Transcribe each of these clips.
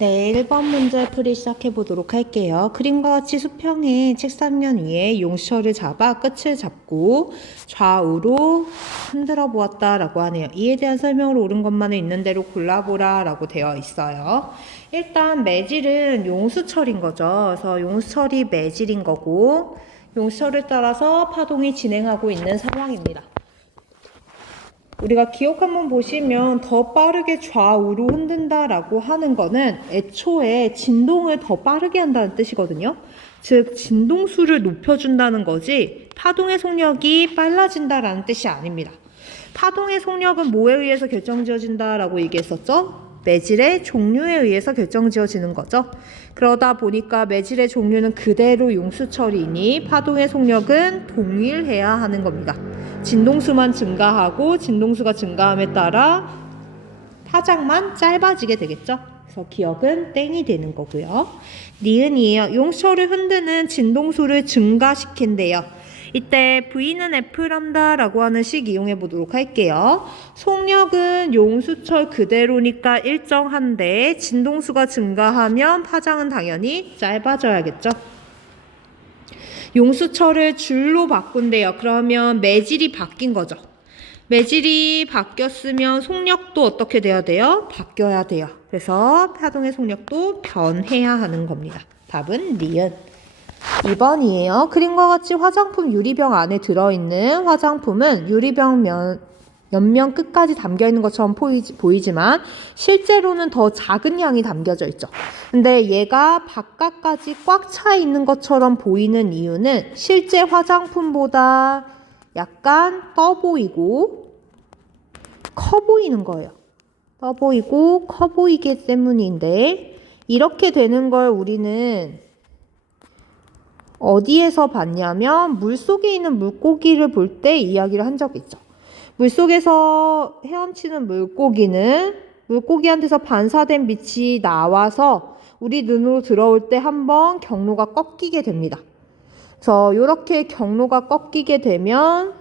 네, 1번 문제 풀이 시작해 보도록 할게요. 그림과 같이 수평의 책상면 위에 용수철을 잡아 끝을 잡고 좌우로 흔들어 보았다라고 하네요. 이에 대한 설명으로 옳은 것만은 있는 대로 골라보라 라고 되어 있어요. 일단 매질은 용수철인 거죠. 그래서 용수철이 매질인 거고 용수철을 따라서 파동이 진행하고 있는 상황입니다. 우리가 기억 한번 보시면 더 빠르게 좌우로 흔든다라고 하는 거는 애초에 진동을 더 빠르게 한다는 뜻이거든요. 즉 진동수를 높여준다는 거지 파동의 속력이 빨라진다라는 뜻이 아닙니다. 파동의 속력은 뭐에 의해서 결정지어진다라고 얘기했었죠? 매질의 종류에 의해서 결정지어지는 거죠. 그러다 보니까 매질의 종류는 그대로 용수철이니 파동의 속력은 동일해야 하는 겁니다. 진동수만 증가하고 진동수가 증가함에 따라 파장만 짧아지게 되겠죠. 그래서 기억은 땡이 되는 거고요. 니은이에요. 용수철을 흔드는 진동수를 증가시킨대요. 이때 V는 F람다라고 하는 식 이용해 보도록 할게요. 속력은 용수철 그대로니까 일정한데 진동수가 증가하면 파장은 당연히 짧아져야겠죠. 용수철을 줄로 바꾼대요. 그러면 매질이 바뀐 거죠. 매질이 바뀌었으면 속력도 어떻게 돼야 돼요? 바뀌어야 돼요. 그래서 파동의 속력도 변해야 하는 겁니다. 답은 니은. 2번이에요. 그림과 같이 화장품 유리병 안에 들어있는 화장품은 유리병 옆면 끝까지 담겨있는 것처럼 보이지만 실제로는 더 작은 양이 담겨져 있죠. 근데 얘가 바깥까지 꽉 차 있는 것처럼 보이는 이유는 실제 화장품보다 약간 떠 보이고 커 보이는 거예요. 떠 보이고 커 보이기 때문인데 이렇게 되는 걸 우리는 어디에서 봤냐면 물속에 있는 물고기를 볼 때 이야기를 한 적이 있죠. 물속에서 헤엄치는 물고기는 물고기한테서 반사된 빛이 나와서 우리 눈으로 들어올 때 한번 경로가 꺾이게 됩니다. 그래서 이렇게 경로가 꺾이게 되면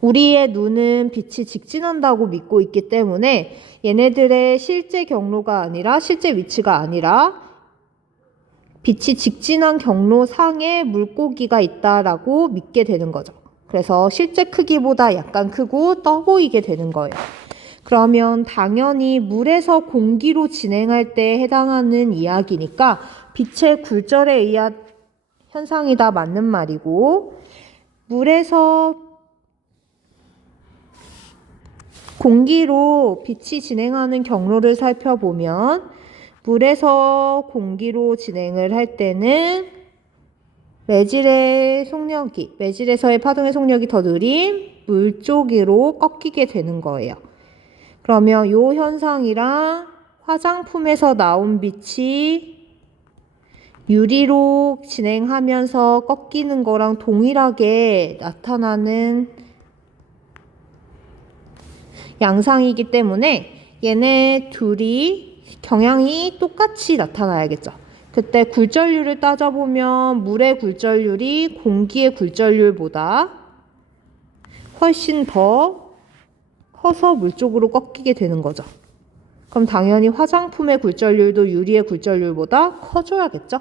우리의 눈은 빛이 직진한다고 믿고 있기 때문에 얘네들의 실제 경로가 아니라 실제 위치가 아니라 빛이 직진한 경로상에 물고기가 있다라고 믿게 되는 거죠. 그래서 실제 크기보다 약간 크고 떠 보이게 되는 거예요. 그러면 당연히 물에서 공기로 진행할 때 해당하는 이야기니까 빛의 굴절에 의한 현상이다 맞는 말이고 물에서 공기로 빛이 진행하는 경로를 살펴보면 물에서 공기로 진행을 할 때는 매질에서의 파동의 속력이 더 느린 물 쪽으로 꺾이게 되는 거예요. 그러면 이 현상이랑 화장품에서 나온 빛이 유리로 진행하면서 꺾이는 거랑 동일하게 나타나는 양상이기 때문에 얘네 둘이 경향이 똑같이 나타나야겠죠. 그때 굴절률을 따져보면 물의 굴절률이 공기의 굴절률보다 훨씬 더 커서 물 쪽으로 꺾이게 되는 거죠. 그럼 당연히 화장품의 굴절률도 유리의 굴절률보다 커져야겠죠.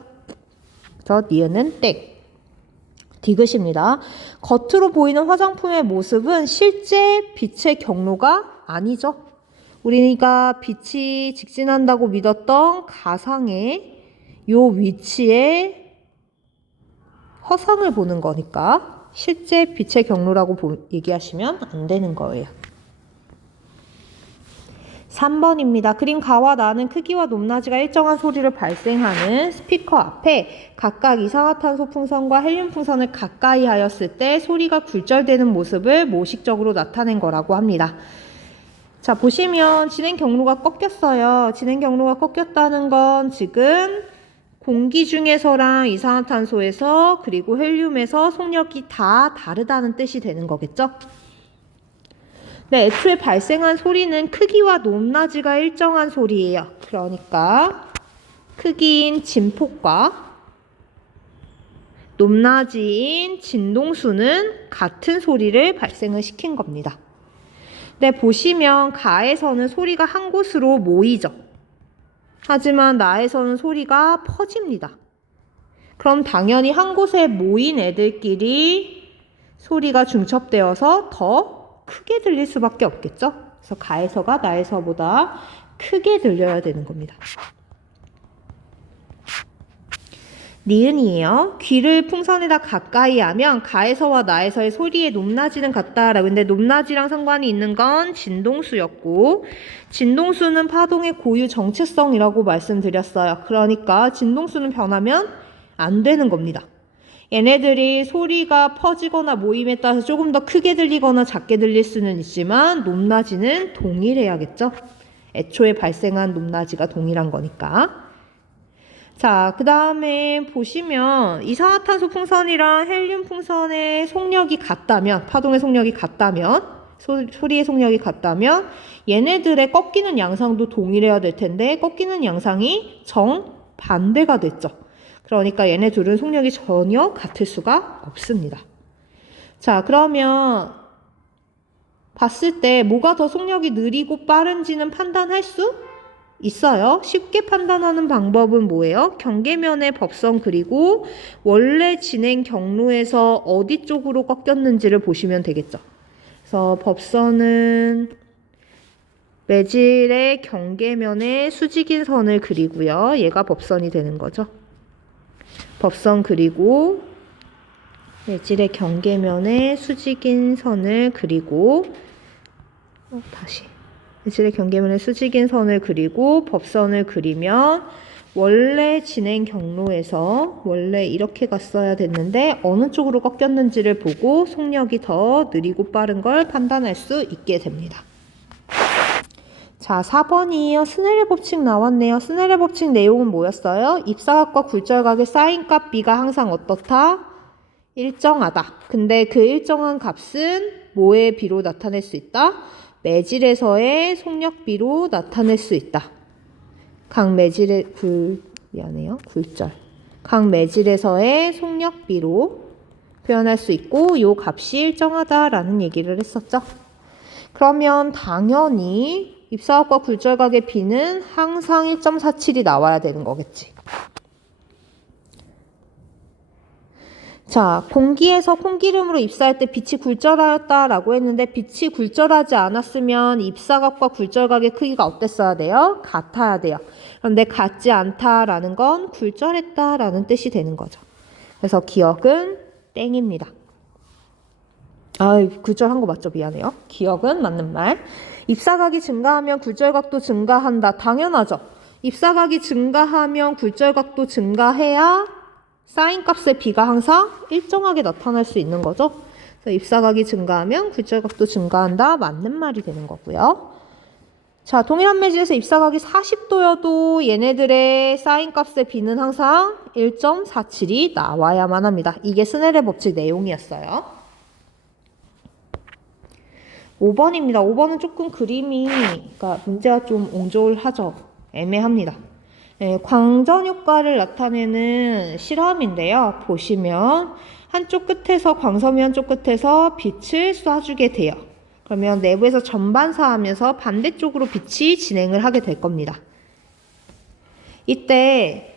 그래서 니은은 땡. 디귿입니다. 겉으로 보이는 화장품의 모습은 실제 빛의 경로가 아니죠. 우리가 빛이 직진한다고 믿었던 가상의 요 위치에 허상을 보는 거니까 실제 빛의 경로라고 얘기하시면 안 되는 거예요. 3번입니다. 그림 가와 나는 크기와 높낮이가 일정한 소리를 발생하는 스피커 앞에 각각 이산화탄소 풍선과 헬륨 풍선을 가까이 하였을 때 소리가 굴절되는 모습을 모식적으로 나타낸 거라고 합니다. 자, 보시면 진행 경로가 꺾였어요. 진행 경로가 꺾였다는 건 지금 공기 중에서랑 이산화탄소에서 그리고 헬륨에서 속력이 다 다르다는 뜻이 되는 거겠죠? 네, 애초에 발생한 소리는 크기와 높낮이가 일정한 소리예요. 그러니까 크기인 진폭과 높낮이인 진동수는 같은 소리를 발생을 시킨 겁니다. 네, 보시면 가에서는 소리가 한 곳으로 모이죠. 하지만 나에서는 소리가 퍼집니다. 그럼 당연히 한 곳에 모인 애들끼리 소리가 중첩되어서 더 크게 들릴 수밖에 없겠죠? 그래서 가에서가 나에서보다 크게 들려야 되는 겁니다. 니은이에요. 귀를 풍선에다 가까이 하면 가에서와 나에서의 소리의 높낮이는 같다라고 했는데 높낮이랑 상관이 있는 건 진동수였고 진동수는 파동의 고유 정체성이라고 말씀드렸어요. 그러니까 진동수는 변하면 안 되는 겁니다. 얘네들이 소리가 퍼지거나 모임에 따라서 조금 더 크게 들리거나 작게 들릴 수는 있지만 높낮이는 동일해야겠죠. 애초에 발생한 높낮이가 동일한 거니까. 자, 그 다음에 보시면 이산화탄소 풍선이랑 헬륨 풍선의 속력이 같다면, 파동의 속력이 같다면, 소리의 속력이 같다면 얘네들의 꺾이는 양상도 동일해야 될 텐데 꺾이는 양상이 정반대가 됐죠. 그러니까 얘네 둘은 속력이 전혀 같을 수가 없습니다. 자, 그러면 봤을 때 뭐가 더 속력이 느리고 빠른지는 판단할 수 있어요. 쉽게 판단하는 방법은 뭐예요? 경계면의 법선 그리고 원래 진행 경로에서 어디 쪽으로 꺾였는지를 보시면 되겠죠. 그래서 법선은 매질의 경계면에 수직인 선을 그리고요. 얘가 법선이 되는 거죠. 법선 그리고 매질의 경계면에 수직인 선을 그리고 매질의 경계면에 수직인 선을 그리고 법선을 그리면 원래 진행 경로에서 원래 이렇게 갔어야 됐는데 어느 쪽으로 꺾였는지를 보고 속력이 더 느리고 빠른 걸 판단할 수 있게 됩니다. 자, 4번이에요. 스넬의 법칙 나왔네요. 스넬의 법칙 내용은 뭐였어요? 입사각과 굴절각의 사인값 B가 항상 어떻다? 일정하다. 근데 그 일정한 굴절은 뭐의 B로 나타낼 수 있다? 매질에서의 속력 B로 나타낼 수 있다. 각 매질에서의 속력 B로 표현할 수 있고 이 값이 일정하다라는 얘기를 했었죠. 그러면 당연히 입사각과 굴절각의 B는 항상 1.47이 나와야 되는 거겠지. 자, 공기에서 콩기름으로 입사할 때 빛이 굴절하였다라고 했는데 빛이 굴절하지 않았으면 입사각과 굴절각의 크기가 어땠어야 돼요? 같아야 돼요. 그런데 같지 않다라는 건 굴절했다라는 뜻이 되는 거죠. 그래서 기억은 땡입니다. 굴절한 거 맞죠? 미안해요. 기억은 맞는 말. 입사각이 증가하면 굴절각도 증가한다. 당연하죠. 입사각이 증가하면 굴절각도 증가해야 사인값의 B가 항상 일정하게 나타날 수 있는 거죠. 그래서 입사각이 증가하면 굴절각도 증가한다. 맞는 말이 되는 거고요. 자, 동일한 매질에서 입사각이 40도여도 얘네들의 사인값의 B는 항상 1.47이 나와야만 합니다. 이게 스넬의 법칙 내용이었어요. 5번입니다. 5번은 조금 그러니까 문제가 좀 옹졸하죠. 애매합니다. 네, 광전 효과를 나타내는 실험인데요. 보시면 한쪽 끝에서 광섬유 한쪽 끝에서 빛을 쏴주게 돼요. 그러면 내부에서 전반사하면서 반대쪽으로 빛이 진행을 하게 될 겁니다. 이때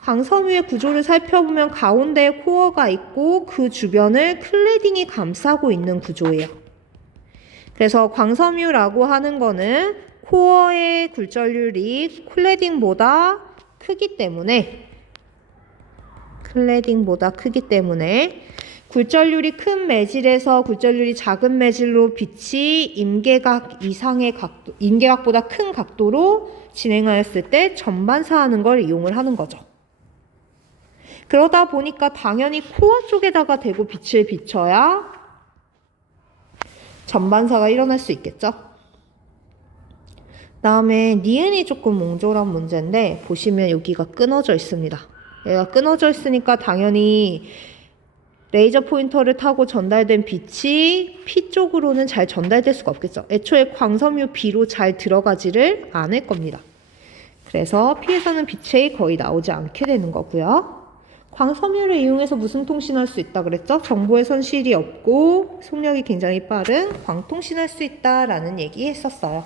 광섬유의 구조를 살펴보면 가운데에 코어가 있고 그 주변을 클레딩이 감싸고 있는 구조예요. 그래서 광섬유라고 하는 거는 코어의 굴절률이 클레딩보다 크기 때문에 굴절률이 큰 매질에서 굴절률이 작은 매질로 빛이 임계각보다 큰 각도로 진행하였을 때 전반사하는 걸 이용을 하는 거죠. 그러다 보니까 당연히 코어 쪽에다가 대고 빛을 비춰야 전반사가 일어날 수 있겠죠. 다음에 니은이 조금 옹졸한 문제인데 보시면 여기가 끊어져 있습니다. 얘가 끊어져 있으니까 당연히 레이저 포인터를 타고 전달된 빛이 P 쪽으로는 잘 전달될 수가 없겠죠. 애초에 광섬유 B로 잘 들어가지를 않을 겁니다. 그래서 P에서는 빛이 거의 나오지 않게 되는 거고요. 광섬유를 이용해서 무슨 통신할 수 있다 그랬죠? 정보의 손실이 없고 속력이 굉장히 빠른 광통신할 수 있다라는 얘기 했었어요.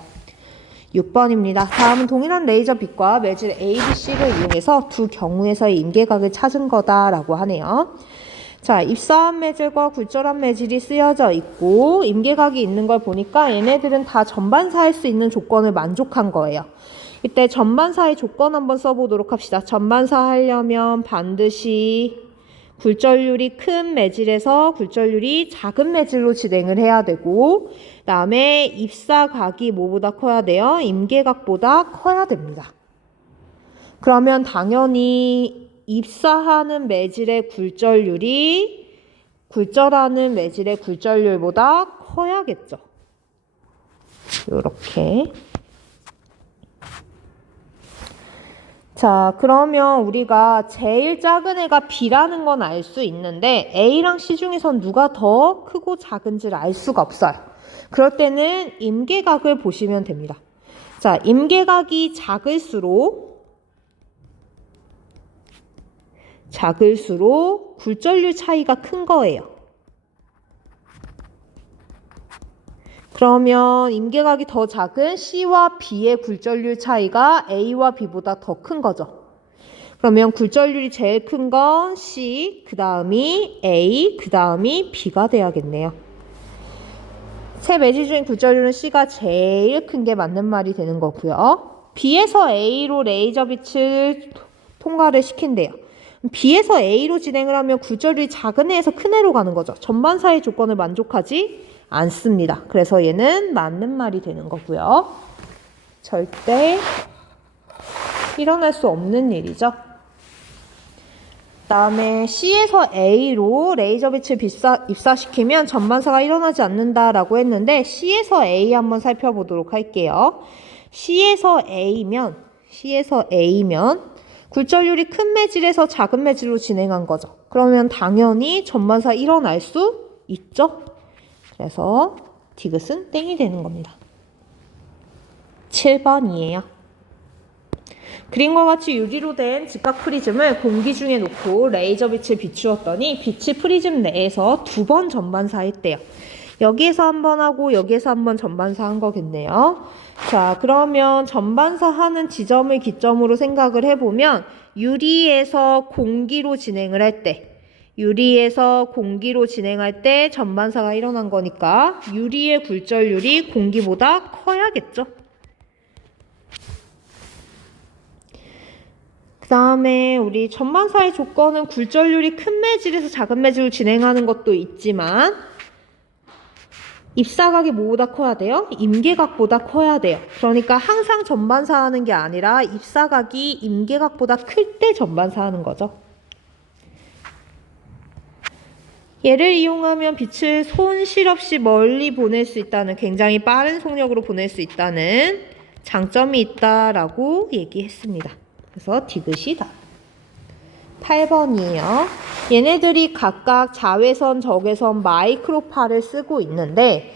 6번입니다. 다음은 동일한 레이저 빛과 매질 A, B, C를 이용해서 두 경우에서의 임계각을 찾은 거다라고 하네요. 자, 입사한 매질과 굴절한 매질이 쓰여져 있고 임계각이 있는 걸 보니까 얘네들은 다 전반사할 수 있는 조건을 만족한 거예요. 이때 전반사의 조건 한번 써보도록 합시다. 전반사 하려면 반드시 굴절률이 큰 매질에서 굴절률이 작은 매질로 진행을 해야 되고, 그 다음에 입사각이 뭐보다 커야 돼요? 임계각보다 커야 됩니다. 그러면 당연히 입사하는 매질의 굴절률이 굴절하는 매질의 굴절률보다 커야겠죠. 이렇게. 자, 그러면 우리가 제일 작은 애가 B라는 건 알 수 있는데 A랑 C 중에선 누가 더 크고 작은지를 알 수가 없어요. 그럴 때는 임계각을 보시면 됩니다. 자, 임계각이 작을수록 굴절률 차이가 큰 거예요. 그러면 임계각이 더 작은 C와 B의 굴절률 차이가 A와 B보다 더 큰 거죠. 그러면 굴절률이 제일 큰 건 C, 그 다음이 A, 그 다음이 B가 돼야겠네요. 세 매질 중에 굴절률은 C가 제일 큰 게 맞는 말이 되는 거고요. B에서 A로 레이저 빛을 통과를 시킨대요. B에서 A로 진행을 하면 굴절률이 작은 애에서 큰 애로 가는 거죠. 전반사의 조건을 만족하지 않습니다. 그래서 얘는 맞는 말이 되는 거고요. 절대 일어날 수 없는 일이죠. 다음에 C에서 A로 레이저 빛을 입사시키면 전반사가 일어나지 않는다라고 했는데 C에서 A 한번 살펴보도록 할게요. C에서 A면 굴절률이 큰 매질에서 작은 매질로 진행한 거죠. 그러면 당연히 전반사 일어날 수 있죠. 그래서 디귿은 땡이 되는 겁니다. 7번이에요. 그림과 같이 유리로 된 직각 프리즘을 공기 중에 놓고 레이저 빛을 비추었더니 빛이 프리즘 내에서 2번 전반사했대요. 여기에서 한 번 하고 여기에서 한 번 전반사한 거겠네요. 자, 그러면 전반사하는 지점을 기점으로 생각을 해보면 유리에서 공기로 진행을 할 때 전반사가 일어난 거니까 유리의 굴절률이 공기보다 커야겠죠. 그 다음에 우리 전반사의 조건은 굴절률이 큰 매질에서 작은 매질로 진행하는 것도 있지만 입사각이 뭐보다 커야 돼요? 임계각보다 커야 돼요. 그러니까 항상 전반사하는 게 아니라 입사각이 임계각보다 클 때 전반사하는 거죠. 얘를 이용하면 빛을 손실 없이 멀리 보낼 수 있다는, 굉장히 빠른 속력으로 보낼 수 있다는 장점이 있다라고 얘기했습니다. 그래서 디귿이다. 8번이에요. 얘네들이 각각 자외선, 적외선, 마이크로파를 쓰고 있는데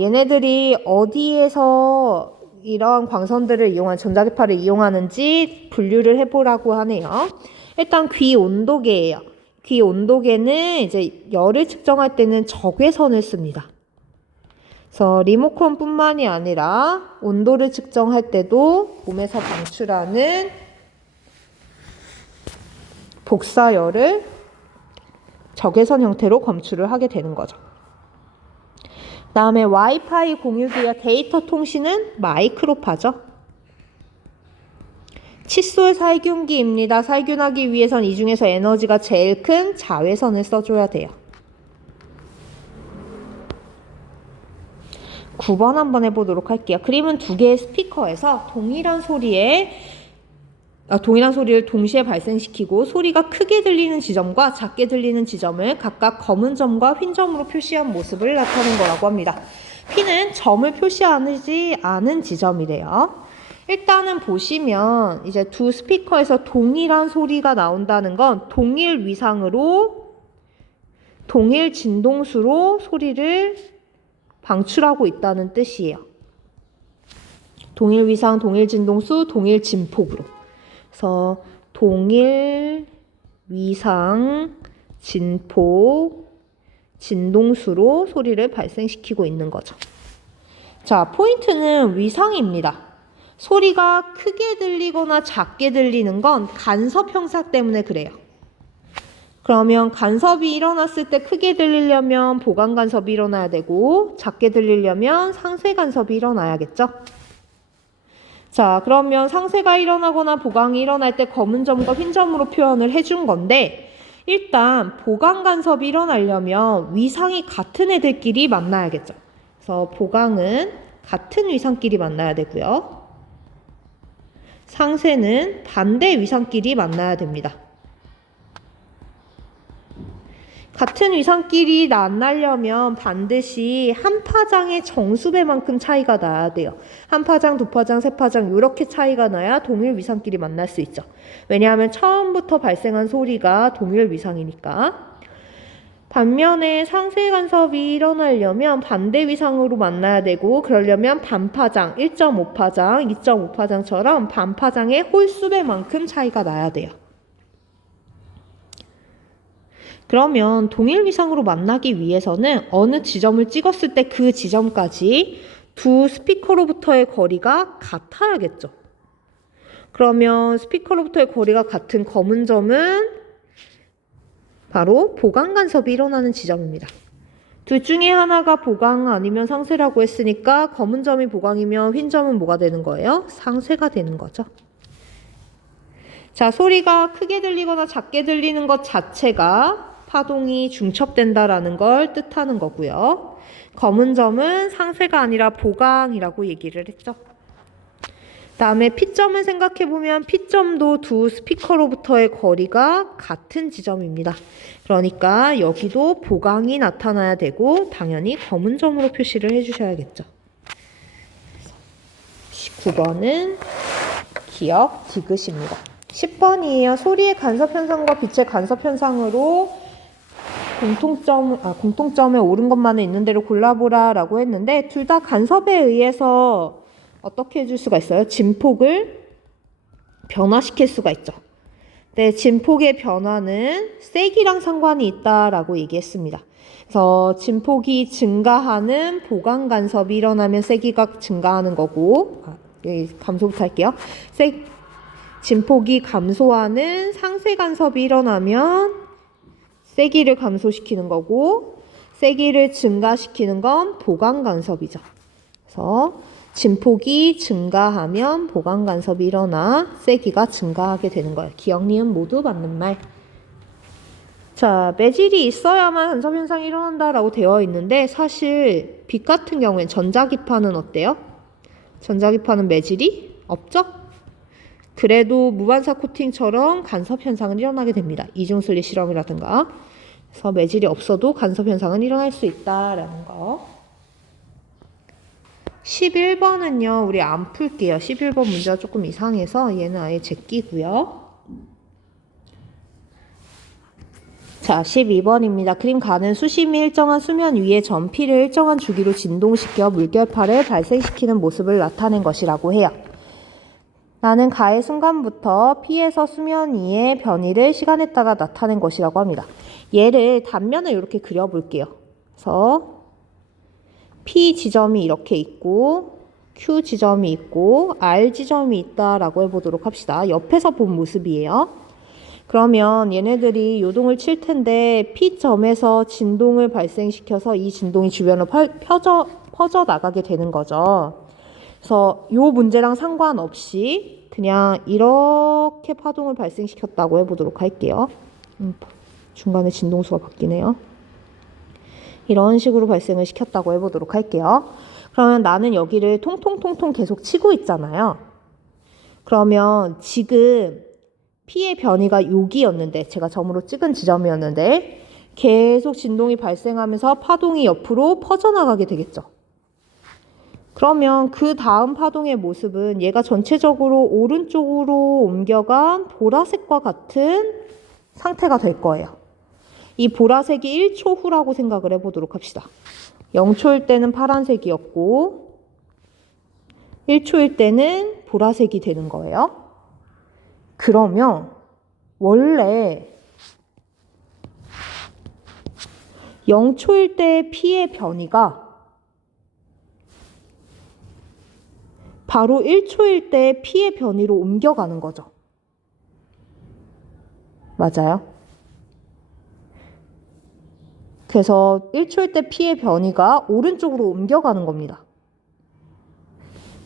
얘네들이 어디에서 이런 광선들을 이용한 전자기파를 이용하는지 분류를 해보라고 하네요. 일단 귀 온도계예요. 귀 온도계는 이제 열을 측정할 때는 적외선을 씁니다. 그래서 리모컨뿐만이 아니라 온도를 측정할 때도 몸에서 방출하는 복사열을 적외선 형태로 검출을 하게 되는 거죠. 그 다음에 와이파이 공유기와 데이터 통신은 마이크로파죠. 칫솔 살균기입니다. 살균하기 위해선 이 중에서 에너지가 제일 큰 자외선을 써줘야 돼요. 9번 한번 해보도록 할게요. 그림은 두 개의 스피커에서 동일한 소리를 동시에 발생시키고 소리가 크게 들리는 지점과 작게 들리는 지점을 각각 검은 점과 흰 점으로 표시한 모습을 나타낸 거라고 합니다. 흰은 점을 표시하지 않은 지점이래요. 일단은 보시면 이제 두 스피커에서 동일한 소리가 나온다는 건 동일 위상으로, 동일 진동수로 소리를 방출하고 있다는 뜻이에요. 동일 위상, 동일 진동수, 동일 진폭으로. 그래서 동일 위상, 진폭, 진동수로 소리를 발생시키고 있는 거죠. 자, 포인트는 위상입니다. 소리가 크게 들리거나 작게 들리는 건 간섭 형사 때문에 그래요. 그러면 간섭이 일어났을 때 크게 들리려면 보강 간섭이 일어나야 되고 작게 들리려면 상쇄 간섭이 일어나야겠죠? 자, 그러면 상쇄가 일어나거나 보강이 일어날 때 검은 점과 흰 점으로 표현을 해준 건데 일단 보강 간섭이 일어나려면 위상이 같은 애들끼리 만나야겠죠. 그래서 보강은 같은 위상끼리 만나야 되고요. 상쇄는 반대 위상끼리 만나야 됩니다. 같은 위상끼리 만나려면 반드시 한 파장의 정수배만큼 차이가 나야 돼요. 한 파장, 두 파장, 세 파장 이렇게 차이가 나야 동일 위상끼리 만날 수 있죠. 왜냐하면 처음부터 발생한 소리가 동일 위상이니까. 반면에 상쇄 간섭이 일어나려면 반대 위상으로 만나야 되고 그러려면 반파장, 1.5파장, 2.5파장처럼 반파장의 홀수배만큼 차이가 나야 돼요. 그러면 동일 위상으로 만나기 위해서는 어느 지점을 찍었을 때 그 지점까지 두 스피커로부터의 거리가 같아야겠죠. 그러면 스피커로부터의 거리가 같은 검은 점은 바로 보강 간섭이 일어나는 지점입니다. 둘 중에 하나가 보강 아니면 상쇄라고 했으니까 검은 점이 보강이면 흰 점은 뭐가 되는 거예요? 상쇄가 되는 거죠. 자, 소리가 크게 들리거나 작게 들리는 것 자체가 파동이 중첩된다라는 걸 뜻하는 거고요. 검은 점은 상쇄가 아니라 보강이라고 얘기를 했죠. 다음에 P점을 생각해보면 P점도 두 스피커로부터의 거리가 같은 지점입니다. 그러니까 여기도 보강이 나타나야 되고 당연히 검은 점으로 표시를 해주셔야겠죠. 9번은 기억 디귿입니다. 10번이에요. 소리의 간섭 현상과 빛의 간섭 현상으로 공통점에 옳은 것만은 있는 대로 골라보라 라고 했는데 둘 다 간섭에 의해서 어떻게 해줄 수가 있어요? 진폭을 변화시킬 수가 있죠. 네, 진폭의 변화는 세기랑 상관이 있다라고 얘기했습니다. 그래서 진폭이 증가하는 보강 간섭이 일어나면 세기가 증가하는 거고 여기 감소부터 할게요. 진폭이 감소하는 상쇄 간섭이 일어나면 세기를 감소시키는 거고 세기를 증가시키는 건 보강 간섭이죠. 그래서 진폭이 증가하면 보강 간섭이 일어나 세기가 증가하게 되는 거예요. 기억, 니은 모두 맞는 말. 자, 매질이 있어야만 간섭 현상이 일어난다라고 되어 있는데 사실 빛 같은 경우엔 전자기파는 어때요? 전자기파는 매질이 없죠? 그래도 무반사 코팅처럼 간섭 현상은 일어나게 됩니다. 이중슬릿 실험이라든가. 그래서 매질이 없어도 간섭 현상은 일어날 수 있다라는 거. 11번은요. 우리 안 풀게요. 11번 문제가 조금 이상해서 얘는 아예 제끼고요. 자, 12번입니다. 그림 가는 수심이 일정한 수면 위에 전피를 일정한 주기로 진동시켜 물결파를 발생시키는 모습을 나타낸 것이라고 해요. 나는 가의 순간부터 P에서 수면 위의 변이를 시간에 따라 나타낸 것이라고 합니다. 얘를 단면을 이렇게 그려볼게요. 그래서 P 지점이 이렇게 있고 Q 지점이 있고 R 지점이 있다라고 해보도록 합시다. 옆에서 본 모습이에요. 그러면 얘네들이 요동을 칠 텐데 P점에서 진동을 발생시켜서 이 진동이 주변으로 퍼져 나가게 되는 거죠. 그래서 요 문제랑 상관없이 그냥 이렇게 파동을 발생시켰다고 해보도록 할게요. 중간에 진동수가 바뀌네요. 이런 식으로 발생을 시켰다고 해보도록 할게요. 그러면 나는 여기를 통통통통 계속 치고 있잖아요. 그러면 지금 P의 변이가 여기였는데 제가 점으로 찍은 지점이었는데 계속 진동이 발생하면서 파동이 옆으로 퍼져나가게 되겠죠. 그러면 그 다음 파동의 모습은 얘가 전체적으로 오른쪽으로 옮겨간 보라색과 같은 상태가 될 거예요. 이 보라색이 1초 후라고 생각을 해보도록 합시다. 0초일 때는 파란색이었고 1초일 때는 보라색이 되는 거예요. 그러면 원래 0초일 때 P의 변이가 바로 1초일 때 P의 변위로 옮겨가는 거죠. 맞아요? 그래서 1초일 때 P의 변위가 오른쪽으로 옮겨가는 겁니다.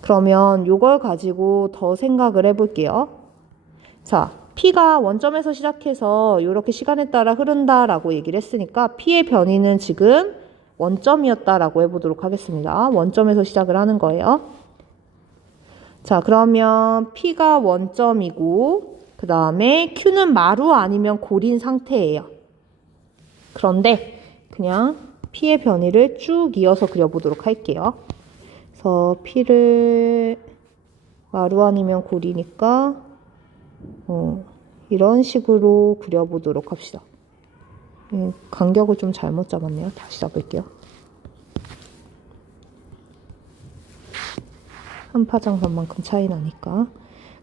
그러면 이걸 가지고 더 생각을 해볼게요. 자, P가 원점에서 시작해서 이렇게 시간에 따라 흐른다라고 얘기를 했으니까 P의 변위는 지금 원점이었다라고 해보도록 하겠습니다. 원점에서 시작을 하는 거예요. 자, 그러면 P가 원점이고 그 다음에 Q는 마루 아니면 골인 상태예요. 그런데 그냥 P의 변위를 쭉 이어서 그려보도록 할게요. 그래서 P를 마루 아니면 골이니까 이런 식으로 그려보도록 합시다. 간격을 좀 잘못 잡았네요. 다시 잡을게요. 한 파장선만큼 차이 나니까.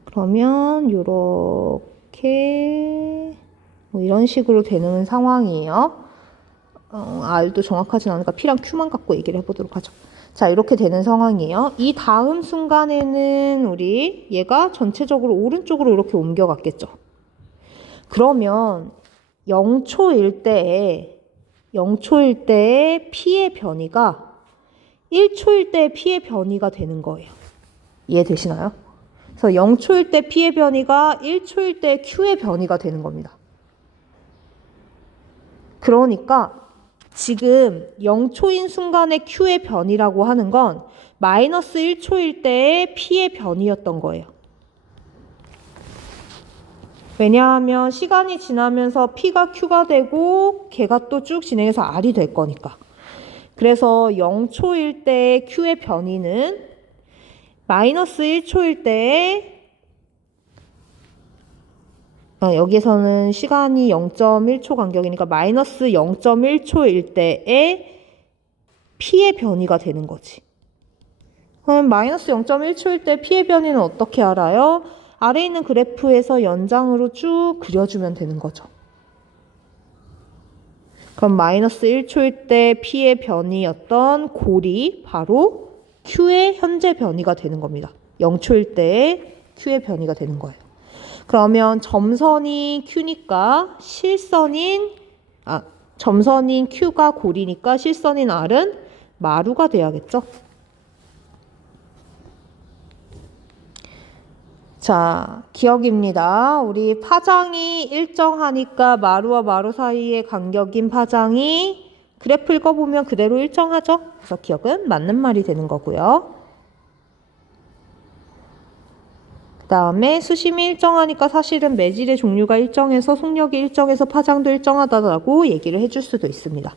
그러면 이렇게 이런 식으로 되는 상황이에요. R도 정확하진 않으니까 P랑 Q만 갖고 얘기를 해보도록 하죠. 자, 이렇게 되는 상황이에요. 이 다음 순간에는 우리 얘가 전체적으로 오른쪽으로 이렇게 옮겨갔겠죠. 그러면 0초일 때에 P의 변위가 1초일 때 P의 변위가 되는 거예요. 이해되시나요? 그래서 0초일 때 P의 변위가 1초일 때 Q의 변위가 되는 겁니다. 그러니까 지금 0초인 순간의 Q의 변이라고 하는 건 마이너스 1초일 때의 P의 변이었던 거예요. 왜냐하면 시간이 지나면서 P가 Q가 되고 걔가 또 쭉 진행해서 R이 될 거니까. 그래서 0초일 때의 Q의 변이는 마이너스 1초일 때의 여기에서는 시간이 0.1초 간격이니까 마이너스 0.1초일 때의 P의 변이가 되는 거지. 그럼 마이너스 0.1초일 때 P의 변이는 어떻게 알아요? 아래에 있는 그래프에서 연장으로 쭉 그려주면 되는 거죠. 그럼 마이너스 1초일 때 P의 변이였던 골이 바로 Q의 현재 변이가 되는 겁니다. 0초일 때의 Q의 변이가 되는 거예요. 그러면 점선이 Q니까 점선인 Q가 골이니까 실선인 R은 마루가 돼야겠죠? 자, 기억입니다. 우리 파장이 일정하니까 마루와 마루 사이의 간격인 파장이 그래프 읽어보면 그대로 일정하죠? 그래서 기억은 맞는 말이 되는 거고요. 그 다음에 수심이 일정하니까 사실은 매질의 종류가 일정해서 속력이 일정해서 파장도 일정하다라고 얘기를 해줄 수도 있습니다.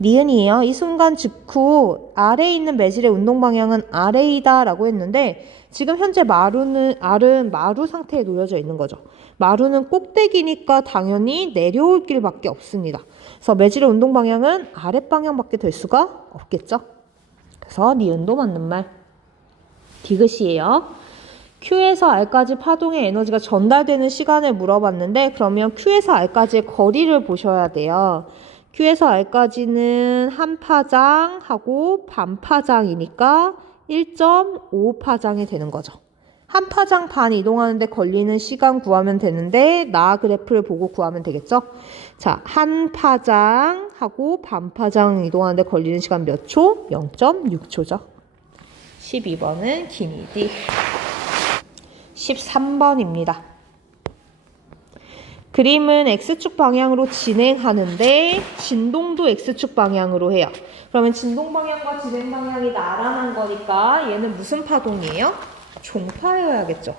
니은이에요. 이 순간 직후 아래에 있는 매질의 운동 방향은 아래이다 라고 했는데 지금 현재 R은 마루 상태에 놓여져 있는 거죠. 마루는 꼭대기니까 당연히 내려올 길밖에 없습니다. 그래서 매질의 운동 방향은 아랫방향밖에 될 수가 없겠죠. 그래서 니은도 맞는 말. 디귿이에요. Q에서 R까지 파동의 에너지가 전달되는 시간을 물어봤는데 그러면 Q에서 R까지의 거리를 보셔야 돼요. Q에서 R까지는 한 파장하고 반 파장이니까 1.5파장이 되는 거죠. 한 파장 반 이동하는데 걸리는 시간 구하면 되는데 나 그래프를 보고 구하면 되겠죠. 자, 한 파장하고 반 파장 이동하는데 걸리는 시간 몇 초? 0.6초죠. 12번은 김이디. 13번입니다. 그림은 X축 방향으로 진행하는데 진동도 X축 방향으로 해요. 그러면 진동 방향과 진행 방향이 나란한 거니까 얘는 무슨 파동이에요? 종파여야겠죠.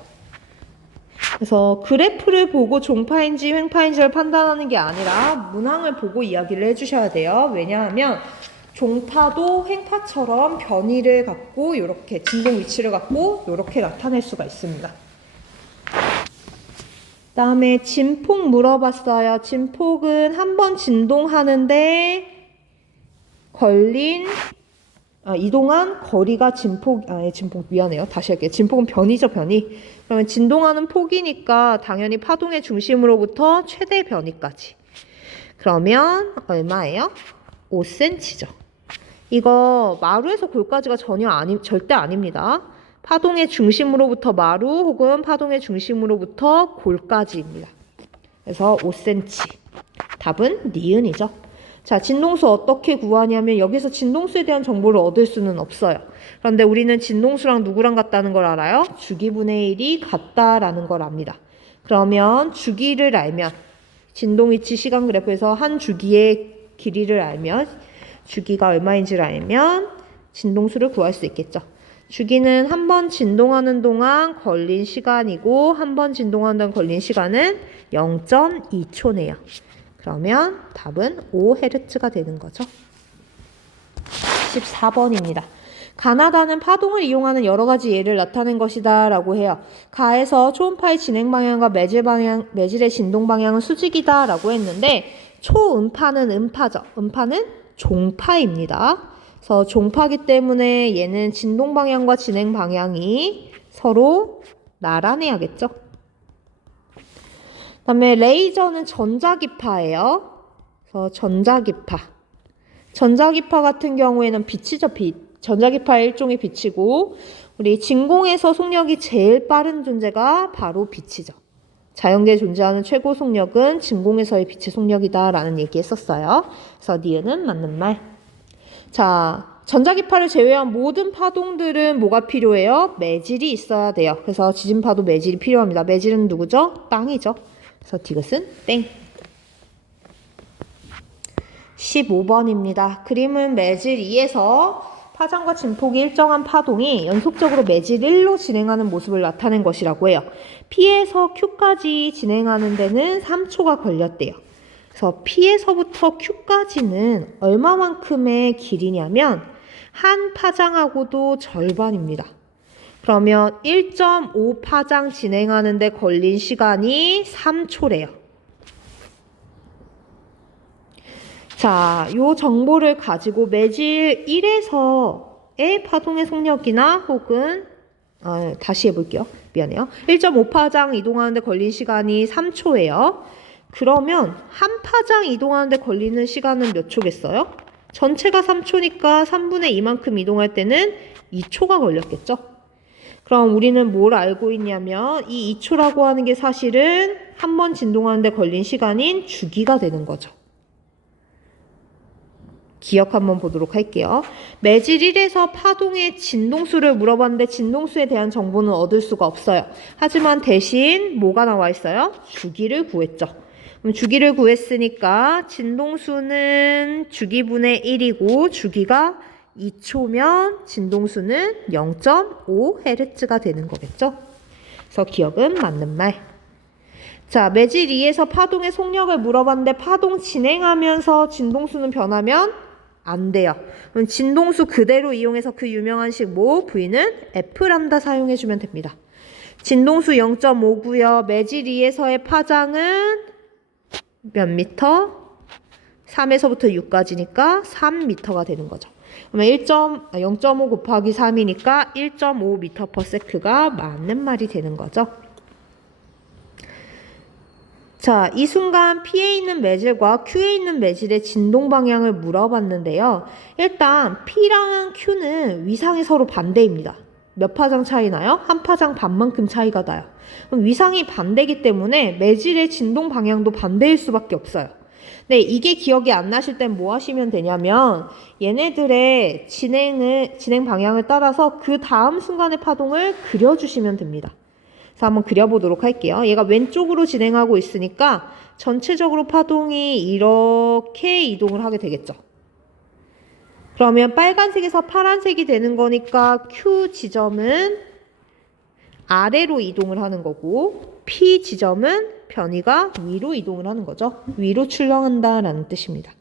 그래서 그래프를 보고 종파인지 횡파인지를 판단하는 게 아니라 문항을 보고 이야기를 해주셔야 돼요. 왜냐하면 종파도 횡파처럼 변이를 갖고 이렇게 진동 위치를 갖고 이렇게 나타낼 수가 있습니다. 다음에 진폭 물어봤어요. 진폭은 한번 진동하는데 이동한 거리가 진폭 미안해요. 다시 할게요. 진폭은 변이죠, 변이. 그러면 진동하는 폭이니까 당연히 파동의 중심으로부터 최대 변이까지. 그러면 얼마예요? 5cm죠. 이거 마루에서 골까지가 절대 아닙니다. 파동의 중심으로부터 마루 혹은 파동의 중심으로부터 골까지입니다. 그래서 5cm. 답은 니은이죠. 자, 진동수 어떻게 구하냐면 여기서 진동수에 대한 정보를 얻을 수는 없어요. 그런데 우리는 진동수랑 누구랑 같다는 걸 알아요? 주기분의 1이 같다라는 걸 압니다. 그러면 주기를 알면 진동위치 시간 그래프에서 한 주기의 길이를 알면 주기가 얼마인지를 알면 진동수를 구할 수 있겠죠. 주기는 한 번 진동하는 동안 걸린 시간이고 한 번 진동하는 동안 걸린 시간은 0.2초네요. 그러면 답은 5Hz가 되는 거죠. 14번입니다. 가나다는 파동을 이용하는 여러 가지 예를 나타낸 것이다 라고 해요. 가에서 초음파의 진행 방향과 매질의 진동 방향은 수직이다 라고 했는데 초음파는 음파죠. 음파는 종파입니다. 그래서 종파기 때문에 얘는 진동 방향과 진행 방향이 서로 나란해야겠죠. 그 다음에 레이저는 전자기파예요. 그래서 전자기파 같은 경우에는 빛이죠, 빛. 전자기파의 일종의 빛이고 우리 진공에서 속력이 제일 빠른 존재가 바로 빛이죠. 자연계에 존재하는 최고 속력은 진공에서의 빛의 속력이다라는 얘기 했었어요. 그래서 니은은 맞는 말. 자, 전자기파를 제외한 모든 파동들은 뭐가 필요해요? 매질이 있어야 돼요. 그래서 지진파도 매질이 필요합니다. 매질은 누구죠? 땅이죠. 그래서 디귿은 땡. 15번입니다. 그림은 매질 2에서 파장과 진폭이 일정한 파동이 연속적으로 매질 1로 진행하는 모습을 나타낸 것이라고 해요. P에서 Q까지 진행하는 데는 3초가 걸렸대요. 그래서 P에서부터 Q까지는 얼마만큼의 길이냐면 한 파장하고도 절반입니다. 그러면 1.5 파장 진행하는 데 걸린 시간이 3초래요. 자, 요 정보를 가지고 매질 1에서의 파동의 속력이나 혹은 다시 해볼게요. 미안해요. 1.5 파장 이동하는 데 걸린 시간이 3초예요. 그러면 한 파장 이동하는 데 걸리는 시간은 몇 초겠어요? 전체가 3초니까 3분의 2만큼 이동할 때는 2초가 걸렸겠죠? 그럼 우리는 뭘 알고 있냐면 이 2초라고 하는 게 사실은 한 번 진동하는 데 걸린 시간인 주기가 되는 거죠. 기억 한번 보도록 할게요. 매질 1에서 파동의 진동수를 물어봤는데 진동수에 대한 정보는 얻을 수가 없어요. 하지만 대신 뭐가 나와 있어요? 주기를 구했죠. 그럼 주기를 구했으니까 진동수는 주기분의 1이고 주기가 2초면 진동수는 0.5Hz가 되는 거겠죠. 그래서 기억은 맞는 말. 자, 매질 2에서 파동의 속력을 물어봤는데 파동 진행하면서 진동수는 변하면 안 돼요. 그럼 진동수 그대로 이용해서 그 유명한 식 뭐? V는 Fλ 사용해주면 됩니다. 진동수 0.5고요. 매질 2에서의 파장은 몇 미터? 3에서부터 6까지니까 3m가 되는 거죠. 그러면 0.5 곱하기 3이니까 1.5m/s가 맞는 말이 되는 거죠. 자, 이 순간 P에 있는 매질과 Q에 있는 매질의 진동 방향을 물어봤는데요. 일단 P랑 Q는 위상이 서로 반대입니다. 몇 파장 차이 나요? 한 파장 반만큼 차이가 나요. 그럼 위상이 반대이기 때문에 매질의 진동 방향도 반대일 수밖에 없어요. 네, 이게 기억이 안 나실 땐 뭐 하시면 되냐면 얘네들의 진행 방향을 따라서 그 다음 순간의 파동을 그려주시면 됩니다. 그래서 한번 그려보도록 할게요. 얘가 왼쪽으로 진행하고 있으니까 전체적으로 파동이 이렇게 이동을 하게 되겠죠. 그러면 빨간색에서 파란색이 되는 거니까 Q 지점은 아래로 이동을 하는 거고 P 지점은 변이가 위로 이동을 하는 거죠. 위로 출렁한다라는 뜻입니다.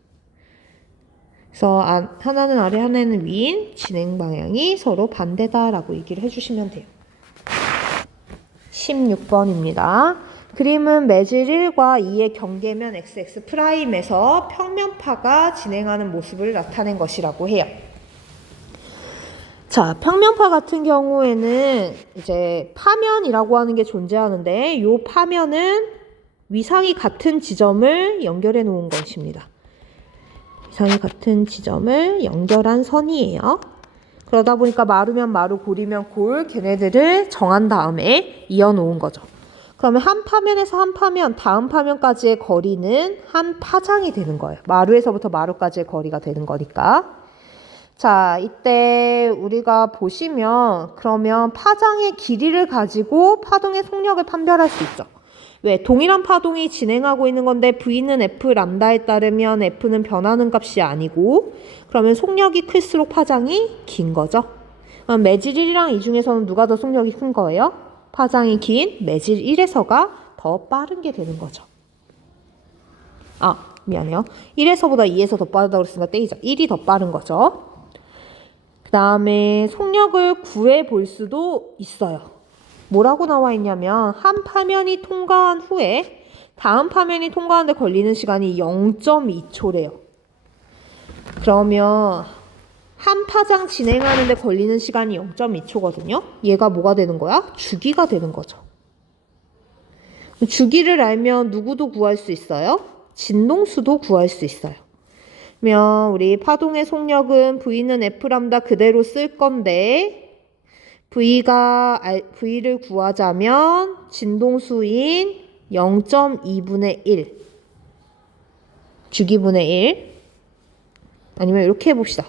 그래서 하나는 아래 하나는 위인 진행 방향이 서로 반대다라고 얘기를 해주시면 돼요. 16번입니다. 그림은 매질 1과 2의 경계면 XX'에서 평면파가 진행하는 모습을 나타낸 것이라고 해요. 자, 평면파 같은 경우에는 이제 파면이라고 하는 게 존재하는데 이 파면은 위상이 같은 지점을 연결해 놓은 것입니다. 위상이 같은 지점을 연결한 선이에요. 그러다 보니까 마루면 마루, 골이면 골, 걔네들을 정한 다음에 이어놓은 거죠. 그러면 한 파면에서 한 파면, 다음 파면까지의 거리는 한 파장이 되는 거예요. 마루에서부터 마루까지의 거리가 되는 거니까. 자, 이때 우리가 보시면 그러면 파장의 길이를 가지고 파동의 속력을 판별할 수 있죠. 왜? 동일한 파동이 진행하고 있는 건데 V는 F 람다에 따르면 F는 변하는 값이 아니고 그러면 속력이 클수록 파장이 긴 거죠. 그럼 매질 1이랑 2 중에서는 누가 더 속력이 큰 거예요? 파장이 긴 매질 1에서가 더 빠른 게 되는 거죠. 미안해요. 1에서보다 2에서 더 빠르다고 그랬으니까 땡이죠. 1이 더 빠른 거죠. 그 다음에 속력을 구해 볼 수도 있어요. 뭐라고 나와 있냐면 한 파면이 통과한 후에 다음 파면이 통과하는데 걸리는 시간이 0.2초래요. 그러면 한 파장 진행하는데 걸리는 시간이 0.2초거든요. 얘가 뭐가 되는 거야? 주기가 되는 거죠. 주기를 알면 누구도 구할 수 있어요? 진동수도 구할 수 있어요. 그러면 우리 파동의 속력은 V는 F 람다 그대로 쓸 건데 V를 구하자면 진동수인 0.2분의 1 주기분의 1 아니면 이렇게 해봅시다.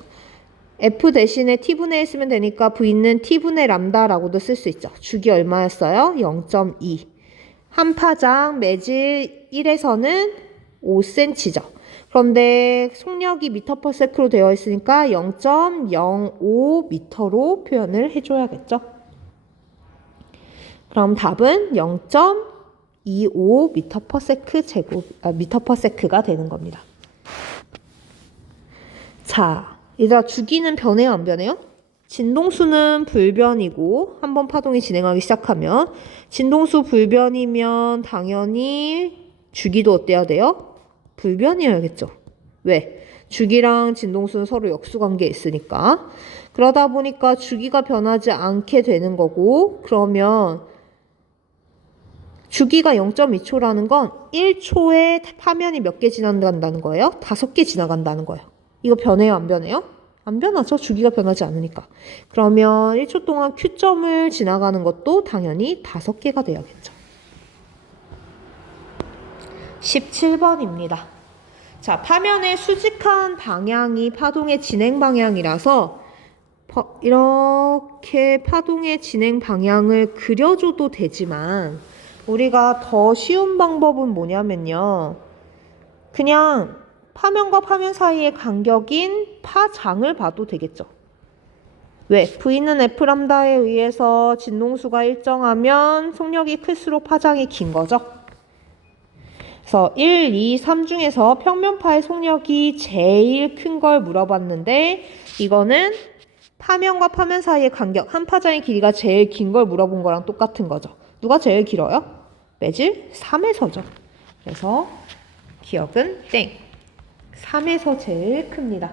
F 대신에 T분의 1 쓰면 되니까 V는 T분의 람다라고도 쓸 수 있죠. 주기 얼마였어요? 0.2 한 파장 매질 1에서는 5cm죠. 그런데 속력이 m/s로 되어 있으니까 0.05m로 표현을 해줘야겠죠. 그럼 답은 0.25m/s가 되는 겁니다. 자, 얘들아 주기는 변해요, 안 변해요? 진동수는 불변이고 한번 파동이 진행하기 시작하면 진동수 불변이면 당연히 주기도 어때야 돼요? 불변이어야겠죠. 왜? 주기랑 진동수는 서로 역수관계에 있으니까. 그러다 보니까 주기가 변하지 않게 되는 거고 그러면 주기가 0.2초라는 건 1초에 파면이 몇 개 지나간다는 거예요? 5개 지나간다는 거예요. 이거 변해요, 안 변해요? 안 변하죠. 주기가 변하지 않으니까. 그러면 1초 동안 Q점을 지나가는 것도 당연히 5개가 돼야겠죠. 17번입니다. 자, 파면의 수직한 방향이 파동의 진행 방향이라서 이렇게 파동의 진행 방향을 그려줘도 되지만 우리가 더 쉬운 방법은 뭐냐면요. 그냥 파면과 파면 사이의 간격인 파장을 봐도 되겠죠. 왜? V는 F 람다에 의해서 진동수가 일정하면 속력이 클수록 파장이 긴 거죠. 그래서 1, 2, 3 중에서 평면파의 속력이 제일 큰 걸 물어봤는데 이거는 파면과 파면 사이의 간격, 한 파장의 길이가 제일 긴 걸 물어본 거랑 똑같은 거죠. 누가 제일 길어요? 매질 3에서죠. 그래서 기억은 땡. 3에서 제일 큽니다.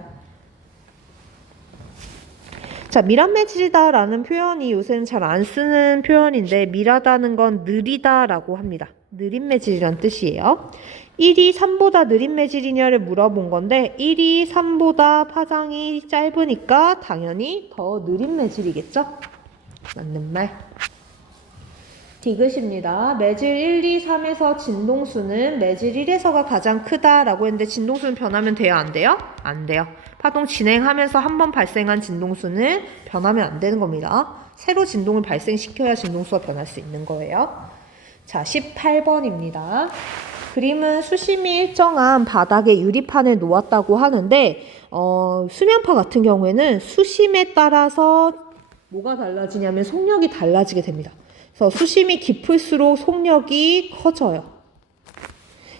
자, 밀한 매질이다라는 표현이 요새는 잘 안 쓰는 표현인데 밀하다는 건 느리다라고 합니다. 느린 매질이란 뜻이에요. 1이 3보다 느린 매질이냐를 물어본 건데 1이 3보다 파장이 짧으니까 당연히 더 느린 매질이겠죠? 맞는 말. 디귿입니다. 매질 1, 2, 3에서 진동수는 매질 1에서가 가장 크다라고 했는데 진동수는 변하면 돼요? 안 돼요? 안 돼요. 파동 진행하면서 한 번 발생한 진동수는 변하면 안 되는 겁니다. 새로 진동을 발생시켜야 진동수가 변할 수 있는 거예요. 자, 18번입니다. 그림은 수심이 일정한 바닥에 유리판을 놓았다고 하는데 수면파 같은 경우에는 수심에 따라서 뭐가 달라지냐면 속력이 달라지게 됩니다. 그래서 수심이 깊을수록 속력이 커져요.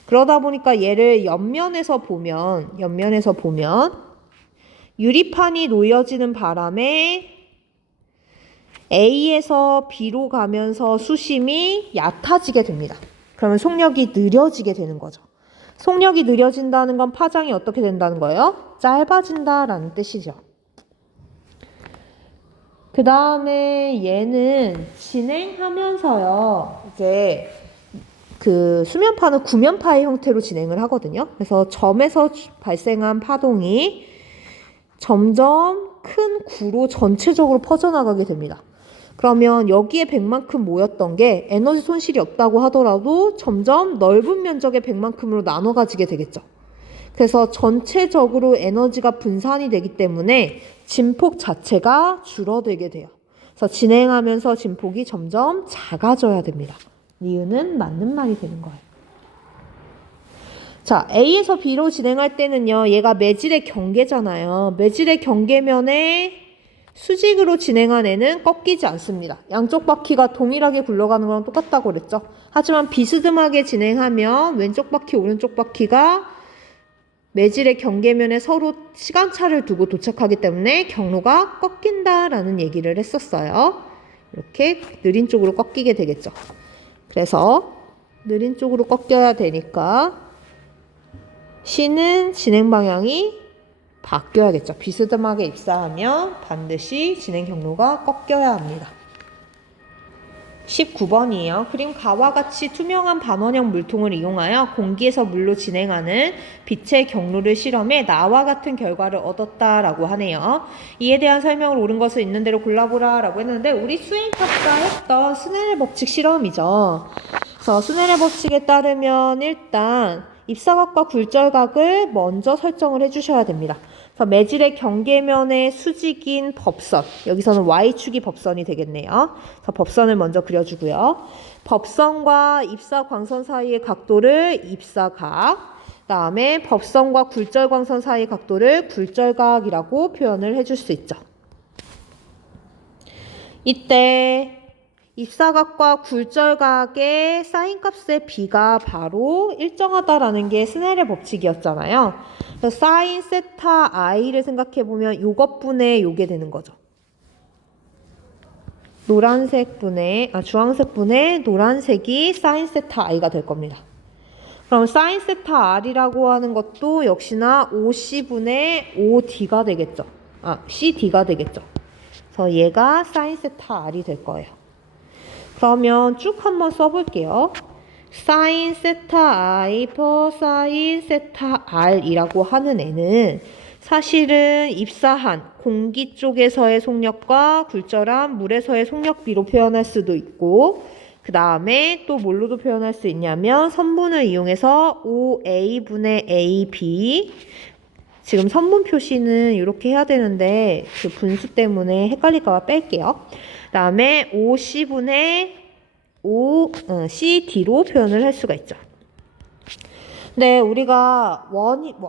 그러다 보니까 얘를 옆면에서 보면 유리판이 놓여지는 바람에 A에서 B로 가면서 수심이 얕아지게 됩니다. 그러면 속력이 느려지게 되는 거죠. 속력이 느려진다는 건 파장이 어떻게 된다는 거예요? 짧아진다라는 뜻이죠. 그 다음에 얘는 진행하면서요. 이제 그 수면파는 구면파의 형태로 진행을 하거든요. 그래서 점에서 발생한 파동이 점점 큰 구로 전체적으로 퍼져나가게 됩니다. 그러면 여기에 100만큼 모였던 게 에너지 손실이 없다고 하더라도 점점 넓은 면적의 100만큼으로 나눠 가지게 되겠죠. 그래서 전체적으로 에너지가 분산이 되기 때문에 진폭 자체가 줄어들게 돼요. 그래서 진행하면서 진폭이 점점 작아져야 됩니다. 니은은 맞는 말이 되는 거예요. 자, A에서 B로 진행할 때는요, 얘가 매질의 경계잖아요. 매질의 경계면에 수직으로 진행한 애는 꺾이지 않습니다. 양쪽 바퀴가 동일하게 굴러가는 거랑 똑같다고 그랬죠. 하지만 비스듬하게 진행하면 왼쪽 바퀴, 오른쪽 바퀴가 매질의 경계면에 서로 시간차를 두고 도착하기 때문에 경로가 꺾인다라는 얘기를 했었어요. 이렇게 느린 쪽으로 꺾이게 되겠죠. 그래서 느린 쪽으로 꺾여야 되니까 C는 진행 방향이 바뀌어야겠죠. 비스듬하게 입사하면 반드시 진행 경로가 꺾여야 합니다. 19번이에요. 그림 가와 같이 투명한 반원형 물통을 이용하여 공기에서 물로 진행하는 빛의 경로를 실험해 나와 같은 결과를 얻었다라고 하네요. 이에 대한 설명을 옳은 것을 있는 대로 골라보라 라고 했는데 우리 수행평가 했던 스네일 법칙 실험이죠. 그래서 스네일 법칙에 따르면 일단 입사각과 굴절각을 먼저 설정을 해주셔야 됩니다. 그래서 매질의 경계면의 수직인 법선, 여기서는 Y축이 법선이 되겠네요. 그래서 법선을 먼저 그려주고요. 법선과 입사광선 사이의 각도를 입사각, 다음에 법선과 굴절광선 사이의 각도를 굴절각이라고 표현을 해줄 수 있죠. 이때 입사각과 굴절각의 사인값의 비가 바로 일정하다라는 게 스넬의 법칙이었잖아요. 그래서 사인 세타 i를 생각해보면 요것분의 요게 되는 거죠. 주황색 분의 노란색이 사인 세타 i가 될 겁니다. 그럼 사인 세타 r이라고 하는 것도 역시나 5c분의 5d가 되겠죠. cd가 되겠죠. 그래서 얘가 사인 세타 r이 될 거예요. 그러면 쭉 한번 써볼게요. 사인 세타 i per 사인 세타 r이라고 하는 애는 사실은 입사한 공기 쪽에서의 속력과 굴절한 물에서의 속력비로 표현할 수도 있고 그 다음에 또 뭘로도 표현할 수 있냐면 선분을 이용해서 5a분의 ab 지금 선분 표시는 이렇게 해야 되는데 그 분수 때문에 헷갈릴까 봐 뺄게요. 그 다음에 5c분의 5cd로 표현을 할 수가 있죠. 네, 우리가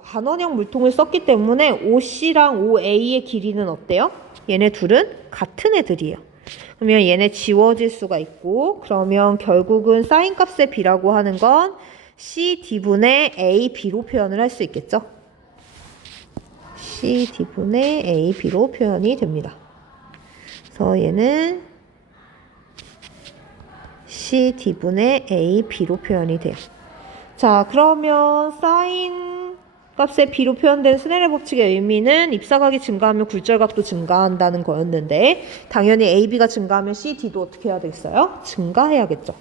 반원형 물통을 썼기 때문에 5c랑 5a의 길이는 어때요? 얘네 둘은 같은 애들이에요. 그러면 얘네 지워질 수가 있고 그러면 결국은 사인 값의 b라고 하는 건 cd분의 ab로 표현을 할 수 있겠죠. cd분의 ab로 표현이 됩니다. 그래서 얘는 cd분의 ab로 표현이 돼요. 자, 그러면 사인 값의 b로 표현된 스넬의 법칙의 의미는 입사각이 증가하면 굴절각도 증가한다는 거였는데 당연히 ab가 증가하면 cd도 어떻게 해야 되겠어요? 증가해야겠죠.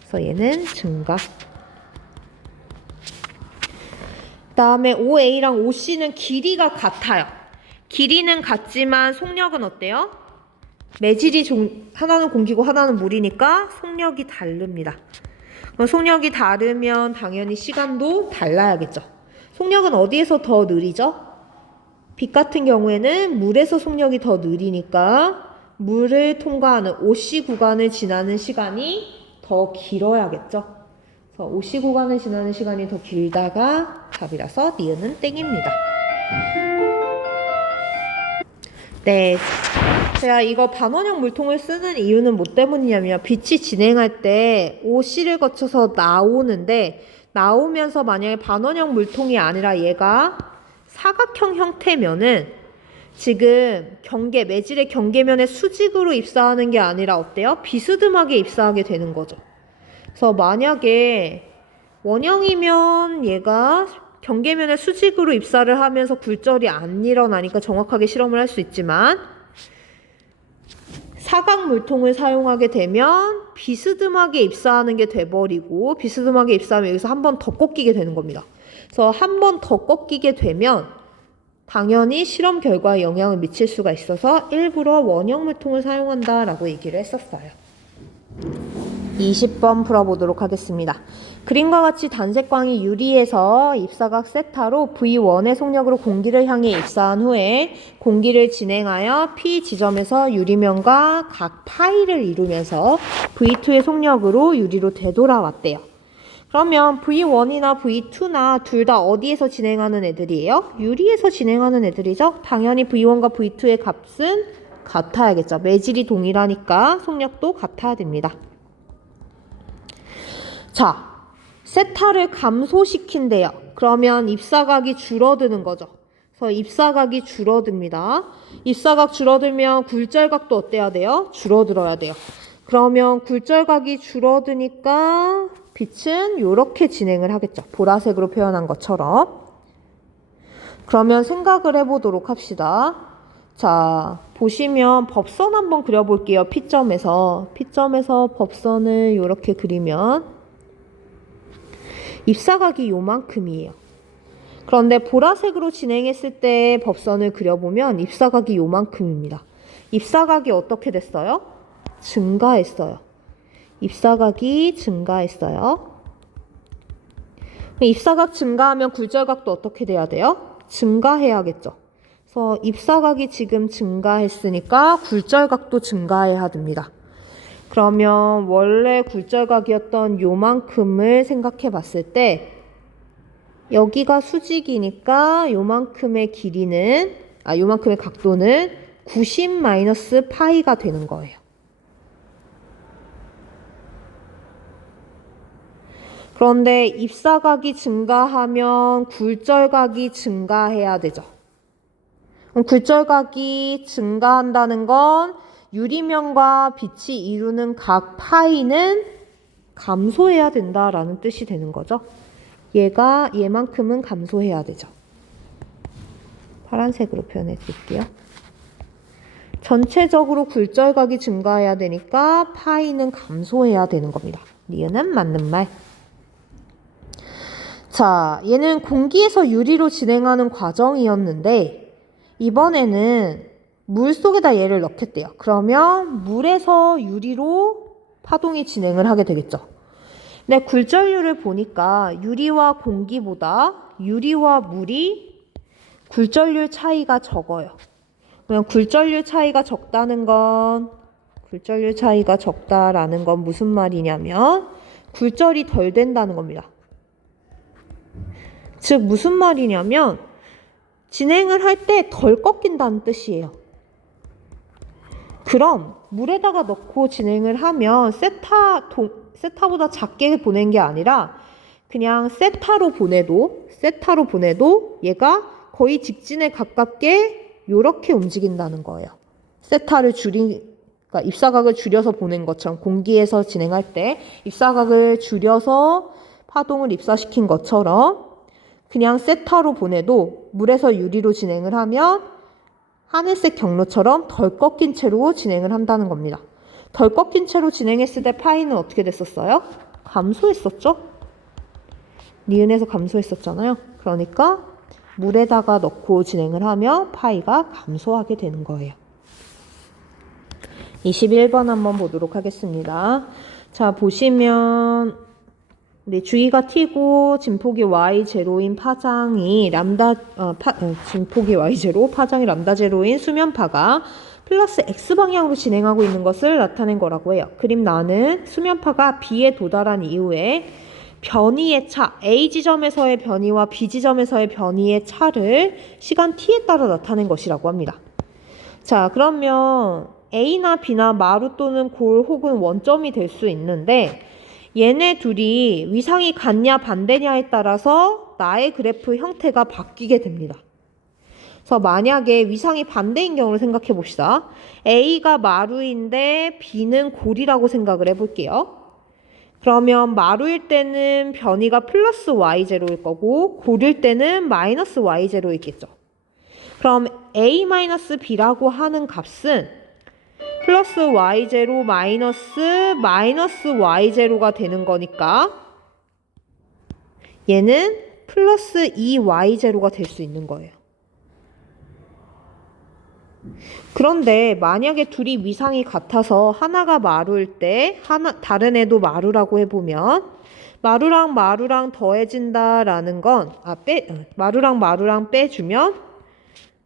그래서 얘는 증가. 그 다음에 5a랑 5c는 길이가 같아요. 길이는 같지만 속력은 어때요? 매질이 하나는 공기고 하나는 물이니까 속력이 다릅니다. 그럼 속력이 다르면 당연히 시간도 달라야겠죠. 속력은 어디에서 더 느리죠? 빛 같은 경우에는 물에서 속력이 더 느리니까 물을 통과하는 OC 구간을 지나는 시간이 더 길어야겠죠. 그래서 OC 구간을 지나는 시간이 더 길다가 답이라서 니은은 땡입니다. 네, 제가 이거 반원형 물통을 쓰는 이유는 뭐 때문이냐면 빛이 진행할 때 OC를 거쳐서 나오는데 나오면서 만약에 반원형 물통이 아니라 얘가 사각형 형태면은 지금 매질의 경계면에 수직으로 입사하는 게 아니라 어때요? 비스듬하게 입사하게 되는 거죠. 그래서 만약에 원형이면 얘가 경계면에 수직으로 입사를 하면서 굴절이 안 일어나니까 정확하게 실험을 할 수 있지만 사각 물통을 사용하게 되면 비스듬하게 입사하는 게 돼버리고 비스듬하게 입사하면 여기서 한 번 더 꺾이게 되는 겁니다. 그래서 한 번 더 꺾이게 되면 당연히 실험 결과에 영향을 미칠 수가 있어서 일부러 원형 물통을 사용한다라고 얘기를 했었어요. 20번 풀어보도록 하겠습니다. 그림과 같이 단색광이 유리에서 입사각 세타로 V1의 속력으로 공기를 향해 입사한 후에 공기를 진행하여 P 지점에서 유리면과 각 파이를 이루면서 V2의 속력으로 유리로 되돌아왔대요. 그러면 V1이나 V2나 둘 다 어디에서 진행하는 애들이에요? 유리에서 진행하는 애들이죠. 당연히 V1과 V2의 값은 같아야겠죠. 매질이 동일하니까 속력도 같아야 됩니다. 자, 세타를 감소시킨대요. 그러면 입사각이 줄어드는 거죠. 그래서 입사각이 줄어듭니다. 입사각 줄어들면 굴절각도 어때야 돼요? 줄어들어야 돼요. 그러면 굴절각이 줄어드니까 빛은 이렇게 진행을 하겠죠. 보라색으로 표현한 것처럼. 그러면 생각을 해보도록 합시다. 자, 보시면 법선 한번 그려볼게요. P점에서 법선을 이렇게 그리면 입사각이 요만큼이에요. 그런데 보라색으로 진행했을 때 법선을 그려보면 입사각이 요만큼입니다. 입사각이 어떻게 됐어요? 증가했어요. 입사각이 증가했어요. 입사각 증가하면 굴절각도 어떻게 돼야 돼요? 증가해야겠죠. 그래서 입사각이 지금 증가했으니까 굴절각도 증가해야 됩니다. 그러면 원래 굴절각이었던 요만큼을 생각해 봤을 때 여기가 수직이니까 요만큼의 길이는 요만큼의 각도는 90 파이가 되는 거예요. 그런데 입사각이 증가하면 굴절각이 증가해야 되죠. 그럼 굴절각이 증가한다는 건 유리면과 빛이 이루는 각 파이는 감소해야 된다라는 뜻이 되는 거죠. 얘만큼은 감소해야 되죠. 파란색으로 표현해 드릴게요. 전체적으로 굴절각이 증가해야 되니까 파이는 감소해야 되는 겁니다. 니은은 맞는 말. 자, 얘는 공기에서 유리로 진행하는 과정이었는데 이번에는 물 속에다 얘를 넣겠대요. 그러면 물에서 유리로 파동이 진행을 하게 되겠죠. 근데 굴절률을 보니까 유리와 공기보다 유리와 물이 굴절률 차이가 적어요. 그럼 굴절률 차이가 적다는 건 무슨 말이냐면 굴절이 덜 된다는 겁니다. 즉 무슨 말이냐면 진행을 할 때 덜 꺾인다는 뜻이에요. 그럼 물에다가 넣고 진행을 하면 세타보다 작게 보낸 게 아니라 그냥 세타로 보내도 얘가 거의 직진에 가깝게 이렇게 움직인다는 거예요. 그러니까 입사각을 줄여서 보낸 것처럼 공기에서 진행할 때 입사각을 줄여서 파동을 입사시킨 것처럼 그냥 세타로 보내도 물에서 유리로 진행을 하면 하늘색 경로처럼 덜 꺾인 채로 진행을 한다는 겁니다. 덜 꺾인 채로 진행했을 때 파이는 어떻게 됐었어요? 감소했었죠? 니은에서 감소했었잖아요. 그러니까 물에다가 넣고 진행을 하면 파이가 감소하게 되는 거예요. 21번 한번 보도록 하겠습니다. 자, 보시면 주기가 T고 진폭이 Y0인 파장이 진폭이 Y0, 파장이 람다0인 수면파가 플러스 X방향으로 진행하고 있는 것을 나타낸 거라고 해요. 그림 나는 수면파가 B에 도달한 이후에 변이의 차, A 지점에서의 변이와 B 지점에서의 변이의 차를 시간 T에 따라 나타낸 것이라고 합니다. 자, 그러면 A나 B나 마루 또는 골 혹은 원점이 될 수 있는데 얘네 둘이 위상이 같냐 반대냐에 따라서 나의 그래프 형태가 바뀌게 됩니다. 그래서 만약에 위상이 반대인 경우를 생각해 봅시다. A가 마루인데 B는 골이라고 생각을 해볼게요. 그러면 마루일 때는 변이가 플러스 Y0일 거고 골일 때는 마이너스 Y0이겠죠. 그럼 A-B라고 하는 값은 플러스 Y0 마이너스 Y0가 되는 거니까 얘는 플러스 2Y0가 될 수 있는 거예요. 그런데 만약에 둘이 위상이 같아서 하나가 마루일 때 다른 애도 마루라고 해보면 마루랑 마루랑 더해진다라는 건 마루랑 마루랑 빼주면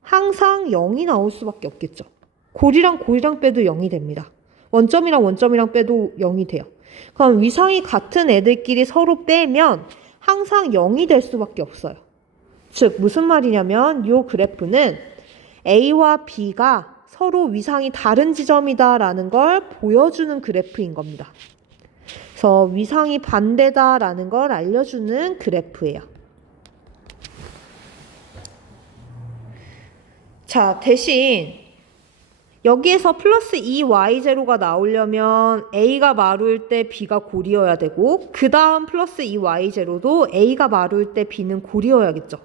항상 0이 나올 수밖에 없겠죠. 골이랑 골이랑 빼도 0이 됩니다. 원점이랑 원점이랑 빼도 0이 돼요. 그럼 위상이 같은 애들끼리 서로 빼면 항상 0이 될 수밖에 없어요. 즉 무슨 말이냐면 이 그래프는 A와 B가 서로 위상이 다른 지점이다라는 걸 보여주는 그래프인 겁니다. 그래서 위상이 반대다라는 걸 알려주는 그래프예요. 자, 대신 여기에서 플러스 2y0가 나오려면 A가 마루일 때 B가 골이어야 되고 그 다음 플러스 2y0도 A가 마루일 때 B는 골이어야겠죠.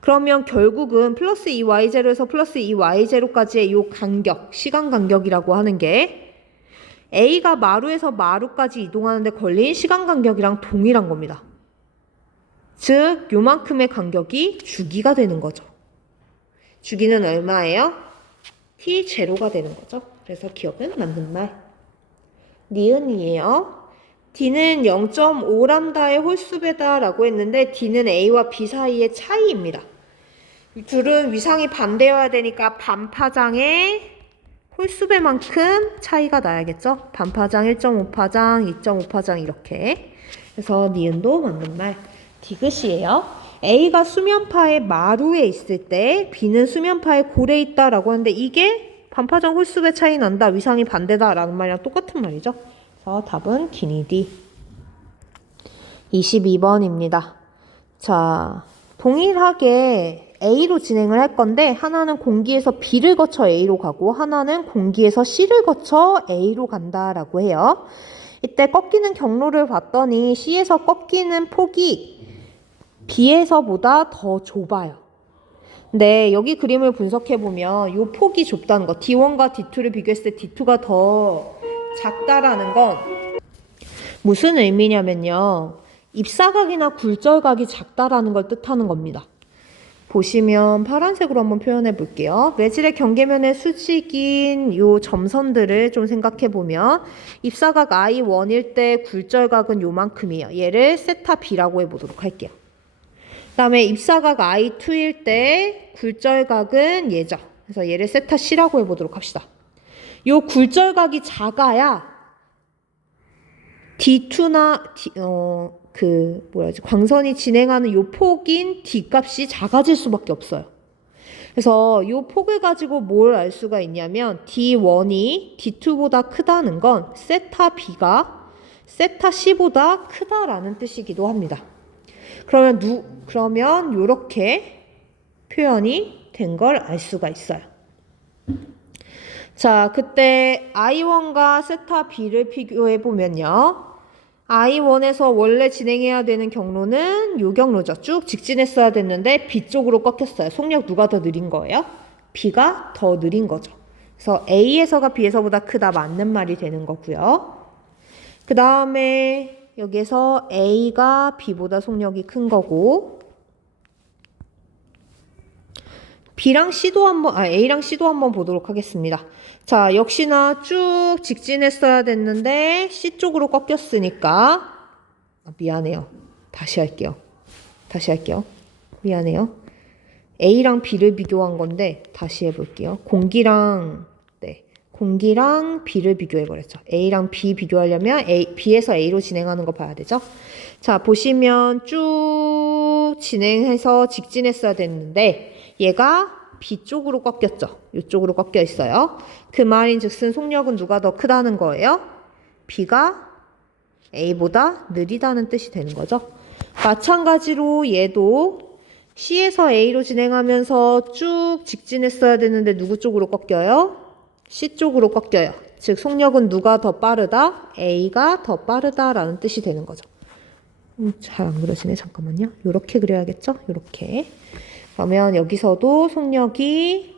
그러면 결국은 플러스 2y0에서 플러스 2y0까지의 이 간격, 시간 간격이라고 하는 게 A가 마루에서 마루까지 이동하는데 걸린 시간 간격이랑 동일한 겁니다. 즉 요만큼의 간격이 주기가 되는 거죠. 주기는 얼마예요? t0가 되는 거죠. 그래서 기억은 맞는 말. 니은이에요. D는 0.5람다의 홀수배다라고 했는데 D는 A와 B 사이의 차이입니다. 이 둘은 위상이 반대여야 되니까 반파장의 홀수배만큼 차이가 나야겠죠. 반파장 1.5파장, 2.5파장 이렇게. 그래서 니은도 맞는 말. 디귿이에요. A가 수면파의 마루에 있을 때 B는 수면파의 골에 있다라고 하는데 이게 반파장 홀수배 차이 난다, 위상이 반대다라는 말이랑 똑같은 말이죠. 그래서 답은 기니디. 22번입니다. 자, 동일하게 A로 진행을 할 건데 하나는 공기에서 B를 거쳐 A로 가고 하나는 공기에서 C를 거쳐 A로 간다라고 해요. 이때 꺾이는 경로를 봤더니 C에서 꺾이는 폭이 B에서보다 더 좁아요. 근데 여기 그림을 분석해보면 이 폭이 좁다는 거, D1과 D2를 비교했을 때 D2가 더 작다라는 건 무슨 의미냐면요. 입사각이나 굴절각이 작다라는 걸 뜻하는 겁니다. 보시면 파란색으로 한번 표현해 볼게요. 매질의 경계면의 수직인 요 점선들을 좀 생각해 보면 입사각 I1일 때 굴절각은 요만큼이에요. 얘를 세타 B라고 해보도록 할게요. 그 다음에 입사각 I2일 때 굴절각은 얘죠. 그래서 얘를 세타 C라고 해보도록 합시다. 요 굴절각이 작아야 D2나 광선이 진행하는 요 폭인 D 값이 작아질 수밖에 없어요. 그래서 요 폭을 가지고 뭘 알 수가 있냐면 D1이 D2보다 크다는 건 세타 B가 세타 C보다 크다라는 뜻이기도 합니다. 그러면 요렇게 표현이 된 걸 알 수가 있어요. 자, 그때 I1과 세타 B를 비교해 보면요. I1에서 원래 진행해야 되는 경로는 요 경로죠. 쭉 직진했어야 됐는데 B 쪽으로 꺾였어요. 속력 누가 더 느린 거예요? B가 더 느린 거죠. 그래서 A에서가 B에서보다 크다, 맞는 말이 되는 거고요. 그 다음에 여기에서 A가 B보다 속력이 큰 거고 A랑 C도 한번 보도록 하겠습니다. 자, 역시나 쭉 직진했어야 됐는데 C 쪽으로 꺾였으니까 미안해요. 다시 할게요. 미안해요. A랑 B를 비교한 건데 다시 해볼게요. 공기랑 B를 비교해버렸죠. A랑 B 비교하려면 B에서 A로 진행하는 거 봐야 되죠. 자, 보시면 쭉 진행해서 직진했어야 됐는데 얘가 B 쪽으로 꺾였죠. 이쪽으로 꺾여 있어요. 그 말인 즉슨 속력은 누가 더 크다는 거예요? B가 A보다 느리다는 뜻이 되는 거죠. 마찬가지로 얘도 C에서 A로 진행하면서 쭉 직진했어야 되는데 누구 쪽으로 꺾여요? C 쪽으로 꺾여요. 즉 속력은 누가 더 빠르다? A가 더 빠르다라는 뜻이 되는 거죠. 잘 안 그려지네. 잠깐만요. 이렇게 그려야겠죠? 이렇게. 그러면 여기서도 속력이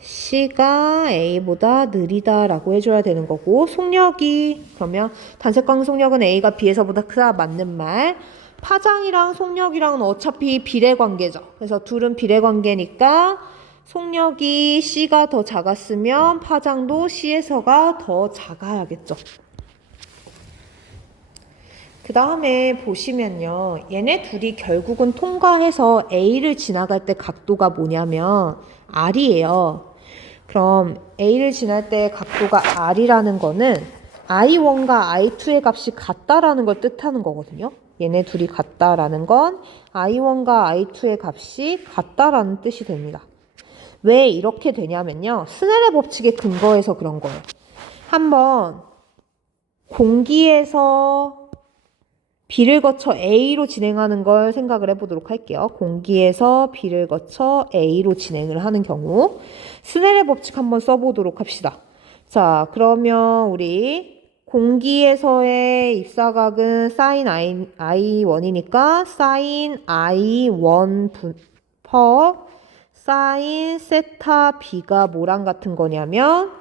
C가 A보다 느리다라고 해줘야 되는 거고 그러면 단색광 속력은 A가 B에서보다 크다, 맞는 말. 파장이랑 속력이랑은 어차피 비례관계죠. 그래서 둘은 비례관계니까 속력이 C가 더 작았으면 파장도 C에서가 더 작아야겠죠. 그 다음에 보시면요. 얘네 둘이 결국은 통과해서 A를 지나갈 때 각도가 뭐냐면 R이에요. 그럼 A를 지날 때 각도가 R이라는 거는 I1과 I2의 값이 같다라는 걸 뜻하는 거거든요. 얘네 둘이 같다라는 건 I1과 I2의 값이 같다라는 뜻이 됩니다. 왜 이렇게 되냐면요. 스넬의 법칙에 근거해서 그런 거예요. 한번 공기에서 B를 거쳐 A로 진행하는 걸 생각을 해보도록 할게요. 공기에서 B를 거쳐 A로 진행을 하는 경우 스넬의 법칙 한번 써보도록 합시다. 자, 그러면 우리 공기에서의 입사각은 sin I1이니까 sin I1 per sin 세타 B가 뭐랑 같은 거냐면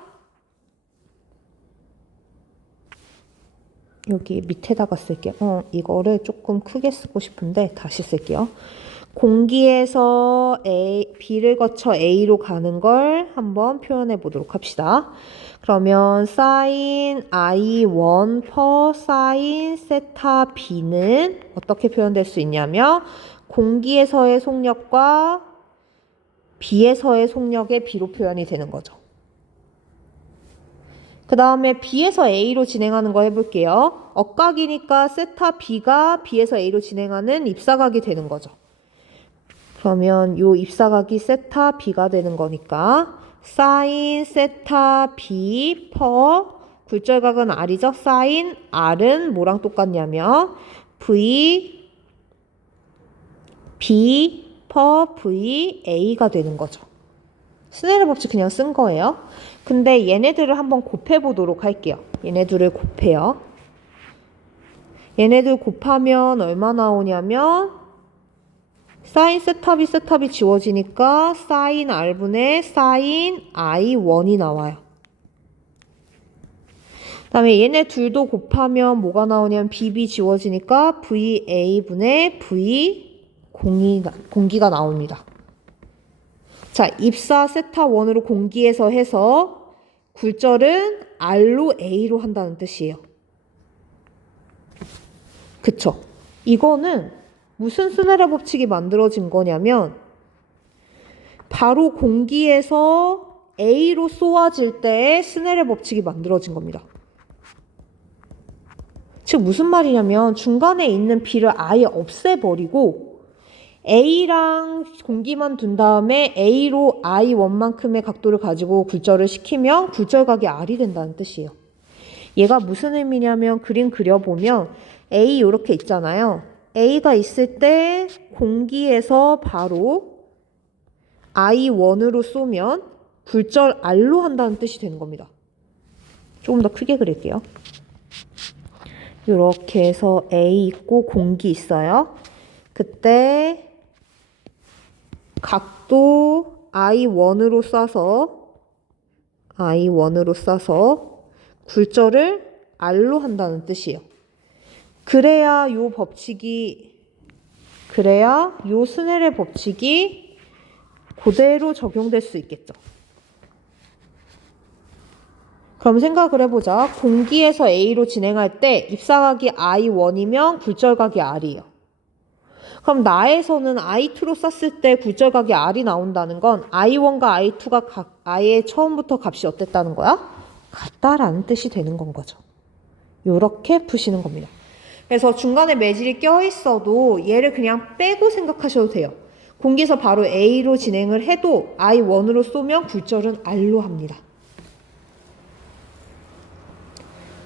여기 밑에다가 쓸게요. 이거를 조금 크게 쓰고 싶은데 다시 쓸게요. 공기에서 B를 거쳐 A로 가는 걸 한번 표현해 보도록 합시다. 그러면 sin I1 per sin 세타 B는 어떻게 표현될 수 있냐면 공기에서의 속력과 B에서의 속력의 B로 표현이 되는 거죠. 그 다음에 B에서 A로 진행하는 거 해볼게요. 억각이니까 세타 B가 B에서 A로 진행하는 입사각이 되는 거죠. 그러면 요 입사각이 세타 B가 되는 거니까 sin 세타 B per 굴절각은 R이죠. sin R은 뭐랑 똑같냐면 V B per V A가 되는 거죠. 스넬의 법칙 그냥 쓴 거예요. 근데 얘네들을 한번 곱해보도록 할게요. 얘네들을 곱해요. 얘네들 곱하면 얼마 나오냐면 sin 세타 B 지워지니까 sin R분의 sin I1이 나와요. 그 다음에 얘네 둘도 곱하면 뭐가 나오냐면 BB 지워지니까 VA분의 V 공기가 나옵니다. 자, 입사 세타 1으로 공기에서 해서 굴절은 R로 A로 한다는 뜻이에요. 그쵸? 이거는 무슨 스넬의 법칙이 만들어진 거냐면 바로 공기에서 A로 쏘아질 때의 스넬의 법칙이 만들어진 겁니다. 즉 무슨 말이냐면 중간에 있는 B를 아예 없애버리고 A랑 공기만 둔 다음에 A로 I1만큼의 각도를 가지고 굴절을 시키면 굴절각이 R이 된다는 뜻이에요. 얘가 무슨 의미냐면 그림 그려보면 A 이렇게 있잖아요. A가 있을 때 공기에서 바로 I1으로 쏘면 굴절 R로 한다는 뜻이 되는 겁니다. 조금 더 크게 그릴게요. 이렇게 해서 A 있고 공기 있어요. 그때 각도 I1으로 쏴서 굴절을 R로 한다는 뜻이에요. 그래야 요 스넬의 법칙이 그대로 적용될 수 있겠죠. 그럼 생각을 해보자. 공기에서 A로 진행할 때 입사각이 I1이면 굴절각이 R이에요. 그럼 나에서는 I2로 쐈을 때 굴절각이 R이 나온다는 건 I1과 I2가 아예 처음부터 값이 어땠다는 거야? 같다라는 뜻이 되는 건 거죠. 요렇게 푸시는 겁니다. 그래서 중간에 매질이 껴있어도 얘를 그냥 빼고 생각하셔도 돼요. 공기에서 바로 A로 진행을 해도 I1으로 쏘면 굴절은 R로 합니다.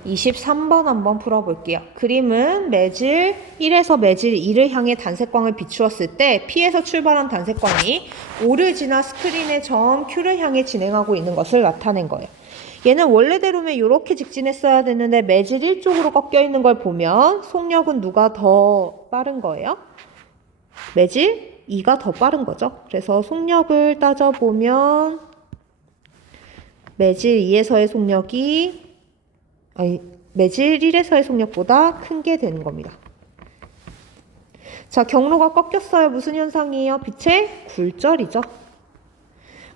23번 한번 풀어볼게요. 그림은 매질 1에서 매질 2를 향해 단색광을 비추었을 때 P에서 출발한 단색광이 O를 지나 스크린의 점 Q를 향해 진행하고 있는 것을 나타낸 거예요. 얘는 원래대로면 이렇게 직진했어야 되는데 매질 1쪽으로 꺾여 있는 걸 보면 속력은 누가 더 빠른 거예요? 매질 2가 더 빠른 거죠. 그래서 속력을 따져보면 매질 2에서의 속력이 매질 1에서의 속력보다 큰 게 되는 겁니다. 자, 경로가 꺾였어요. 무슨 현상이에요? 빛의 굴절이죠.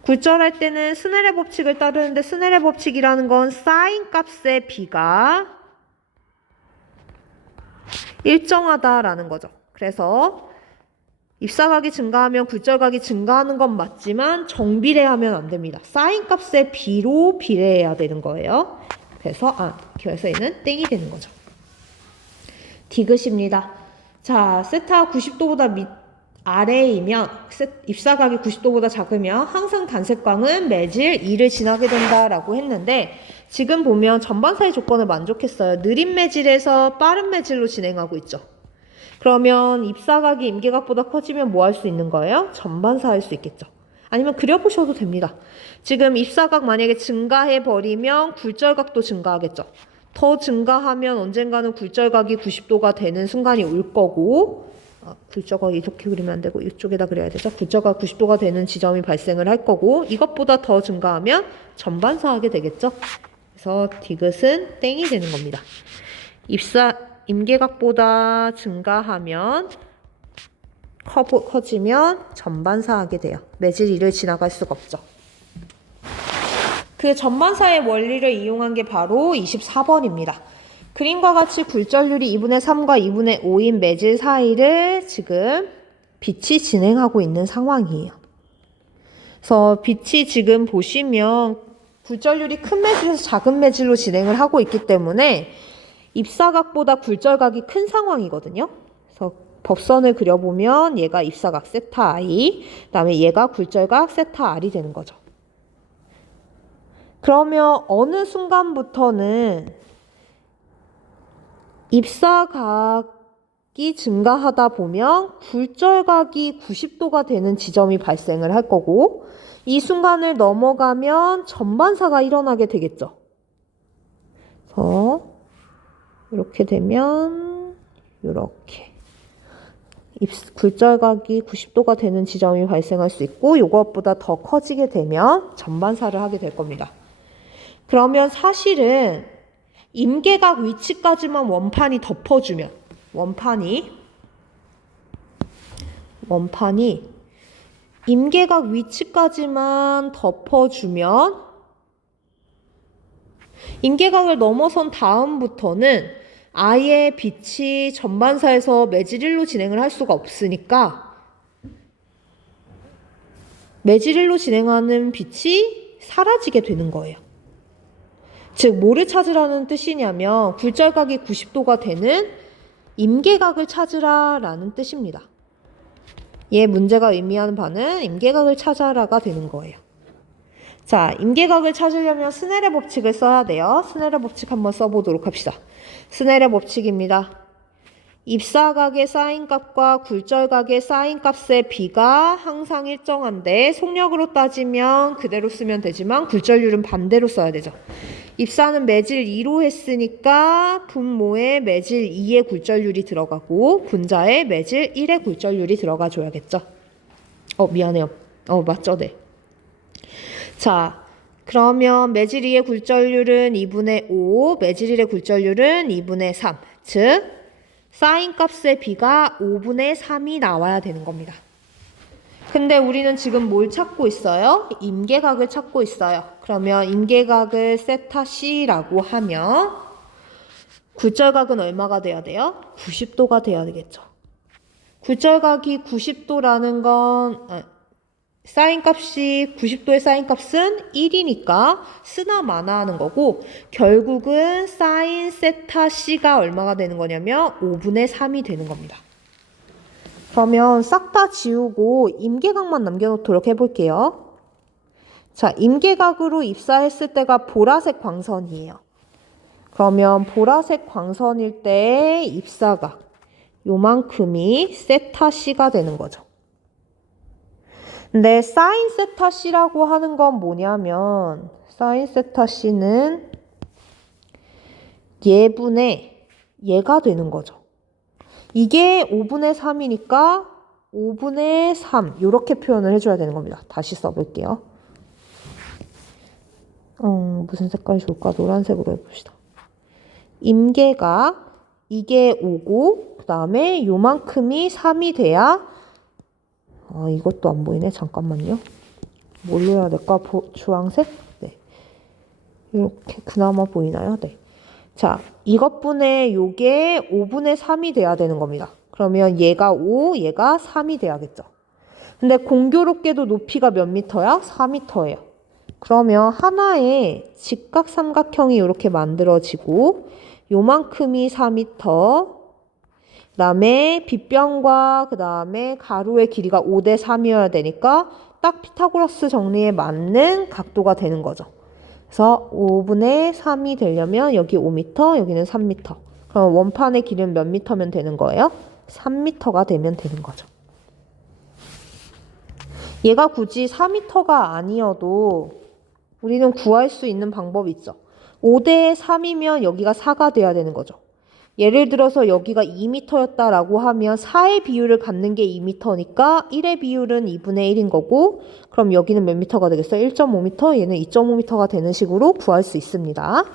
굴절할 때는 스넬의 법칙을 따르는데 스넬의 법칙이라는 건 사인 값의 비가 일정하다라는 거죠. 그래서 입사각이 증가하면 굴절각이 증가하는 건 맞지만 정비례하면 안 됩니다. 사인 값의 비로 비례해야 되는 거예요. 그래서 얘는 땡이 되는 거죠. 디귿입니다. 자, 세타 90도보다 아래이면 입사각이 90도보다 작으면 항상 단색광은 매질 2를 지나게 된다라고 했는데 지금 보면 전반사의 조건을 만족했어요. 느린 매질에서 빠른 매질로 진행하고 있죠. 그러면 입사각이 임계각보다 커지면 뭐 할 수 있는 거예요? 전반사 할 수 있겠죠. 아니면 그려보셔도 됩니다. 지금 입사각 만약에 증가해버리면 굴절각도 증가하겠죠. 더 증가하면 언젠가는 굴절각이 90도가 되는 순간이 올 거고 굴절각이 이렇게 그리면 안 되고 이쪽에다 그려야 되죠. 굴절각 90도가 되는 지점이 발생을 할 거고 이것보다 더 증가하면 전반사하게 되겠죠. 그래서 디귿은 땡이 되는 겁니다. 임계각보다 증가하면 커지면 전반사하게 돼요. 매질 2를 지나갈 수가 없죠. 그 전반사의 원리를 이용한 게 바로 24번입니다. 그림과 같이 굴절률이 2분의 3과 2분의 5인 매질 사이를 지금 빛이 진행하고 있는 상황이에요. 그래서 빛이 지금 보시면 굴절률이 큰 매질에서 작은 매질로 진행을 하고 있기 때문에 입사각보다 굴절각이 큰 상황이거든요. 그래서 법선을 그려보면 얘가 입사각 세타 I, 그 다음에 얘가 굴절각 세타 R이 되는 거죠. 그러면 어느 순간부터는 입사각이 증가하다 보면 굴절각이 90도가 되는 지점이 발생을 할 거고 이 순간을 넘어가면 전반사가 일어나게 되겠죠. 그래서 이렇게 되면 이렇게 굴절각이 90도가 되는 지점이 발생할 수 있고 이것보다 더 커지게 되면 전반사를 하게 될 겁니다. 그러면 사실은 임계각 위치까지만 원판이 덮어주면 원판이 임계각 위치까지만 덮어주면 임계각을 넘어선 다음부터는 아예 빛이 전반사에서 매질 1로 진행을 할 수가 없으니까 매질 1로 진행하는 빛이 사라지게 되는 거예요. 즉 뭐를 찾으라는 뜻이냐면 굴절각이 90도가 되는 임계각을 찾으라 라는 뜻입니다. 얘 문제가 의미하는 바는 임계각을 찾아라가 되는 거예요. 자, 임계각을 찾으려면 스넬의 법칙을 써야 돼요. 스넬의 법칙 한번 써보도록 합시다. 스넬의 법칙입니다. 입사각의 사인값과 굴절각의 사인값의 비가 항상 일정한데 속력으로 따지면 그대로 쓰면 되지만 굴절률은 반대로 써야 되죠. 입사는 매질 2로 했으니까 분모에 매질 2의 굴절률이 들어가고 분자에 매질 1의 굴절률이 들어가 줘야겠죠. 미안해요. 맞죠? 네. 자, 그러면 매질 2의 굴절률은 2분의 5, 매질 1의 굴절률은 2분의 3. 즉, 사인 값의 비가 5분의 3이 나와야 되는 겁니다. 근데 우리는 지금 뭘 찾고 있어요? 임계각을 찾고 있어요. 그러면 임계각을 세타 C라고 하면 굴절각은 얼마가 돼야 돼요? 90도가 돼야 되겠죠. 굴절각이 90도라는 건 사인값이 90도의 사인값은 1이니까 쓰나 마나 하는 거고 결국은 사인 세타 C가 얼마가 되는 거냐면 5분의 3이 되는 겁니다. 그러면 싹 다 지우고 임계각만 남겨놓도록 해볼게요. 자, 임계각으로 입사했을 때가 보라색 광선이에요. 그러면 보라색 광선일 때 입사각 요만큼이 세타 C가 되는 거죠. 근데 사인 세타 C라고 하는 건 뭐냐면 사인 세타 C는 얘분의 얘가 되는 거죠. 이게 5분의 3이니까 5분의 3 이렇게 표현을 해줘야 되는 겁니다. 다시 써볼게요. 무슨 색깔이 좋을까? 노란색으로 해봅시다. 임계각 이게 5고 그 다음에 요만큼이 3이 돼야 이것도 안 보이네. 잠깐만요. 뭘로 해야 될까? 주황색? 네. 이렇게 그나마 보이나요? 네. 자, 이것분의 요게 5분의 3이 돼야 되는 겁니다. 그러면 얘가 5, 얘가 3이 돼야겠죠. 근데 공교롭게도 높이가 몇 미터야? 4미터예요. 그러면 하나의 직각삼각형이 이렇게 만들어지고 요만큼이 4미터, 그 다음에 빗변과 그 다음에 가로의 길이가 5대 3이어야 되니까 딱 피타고라스 정리에 맞는 각도가 되는 거죠. 그래서 5분의 3이 되려면 여기 5m, 여기는 3m. 그럼 원판의 길이는 몇 미터면 되는 거예요? 3m가 되면 되는 거죠. 얘가 굳이 4m가 아니어도 우리는 구할 수 있는 방법이 있죠. 5대 3이면 여기가 4가 돼야 되는 거죠. 예를 들어서 여기가 2m였다라고 하면 4의 비율을 갖는 게 2m니까 1의 비율은 2분의 1인 거고 그럼 여기는 몇 m가 되겠어요? 1.5m, 얘는 2.5m가 되는 식으로 구할 수 있습니다.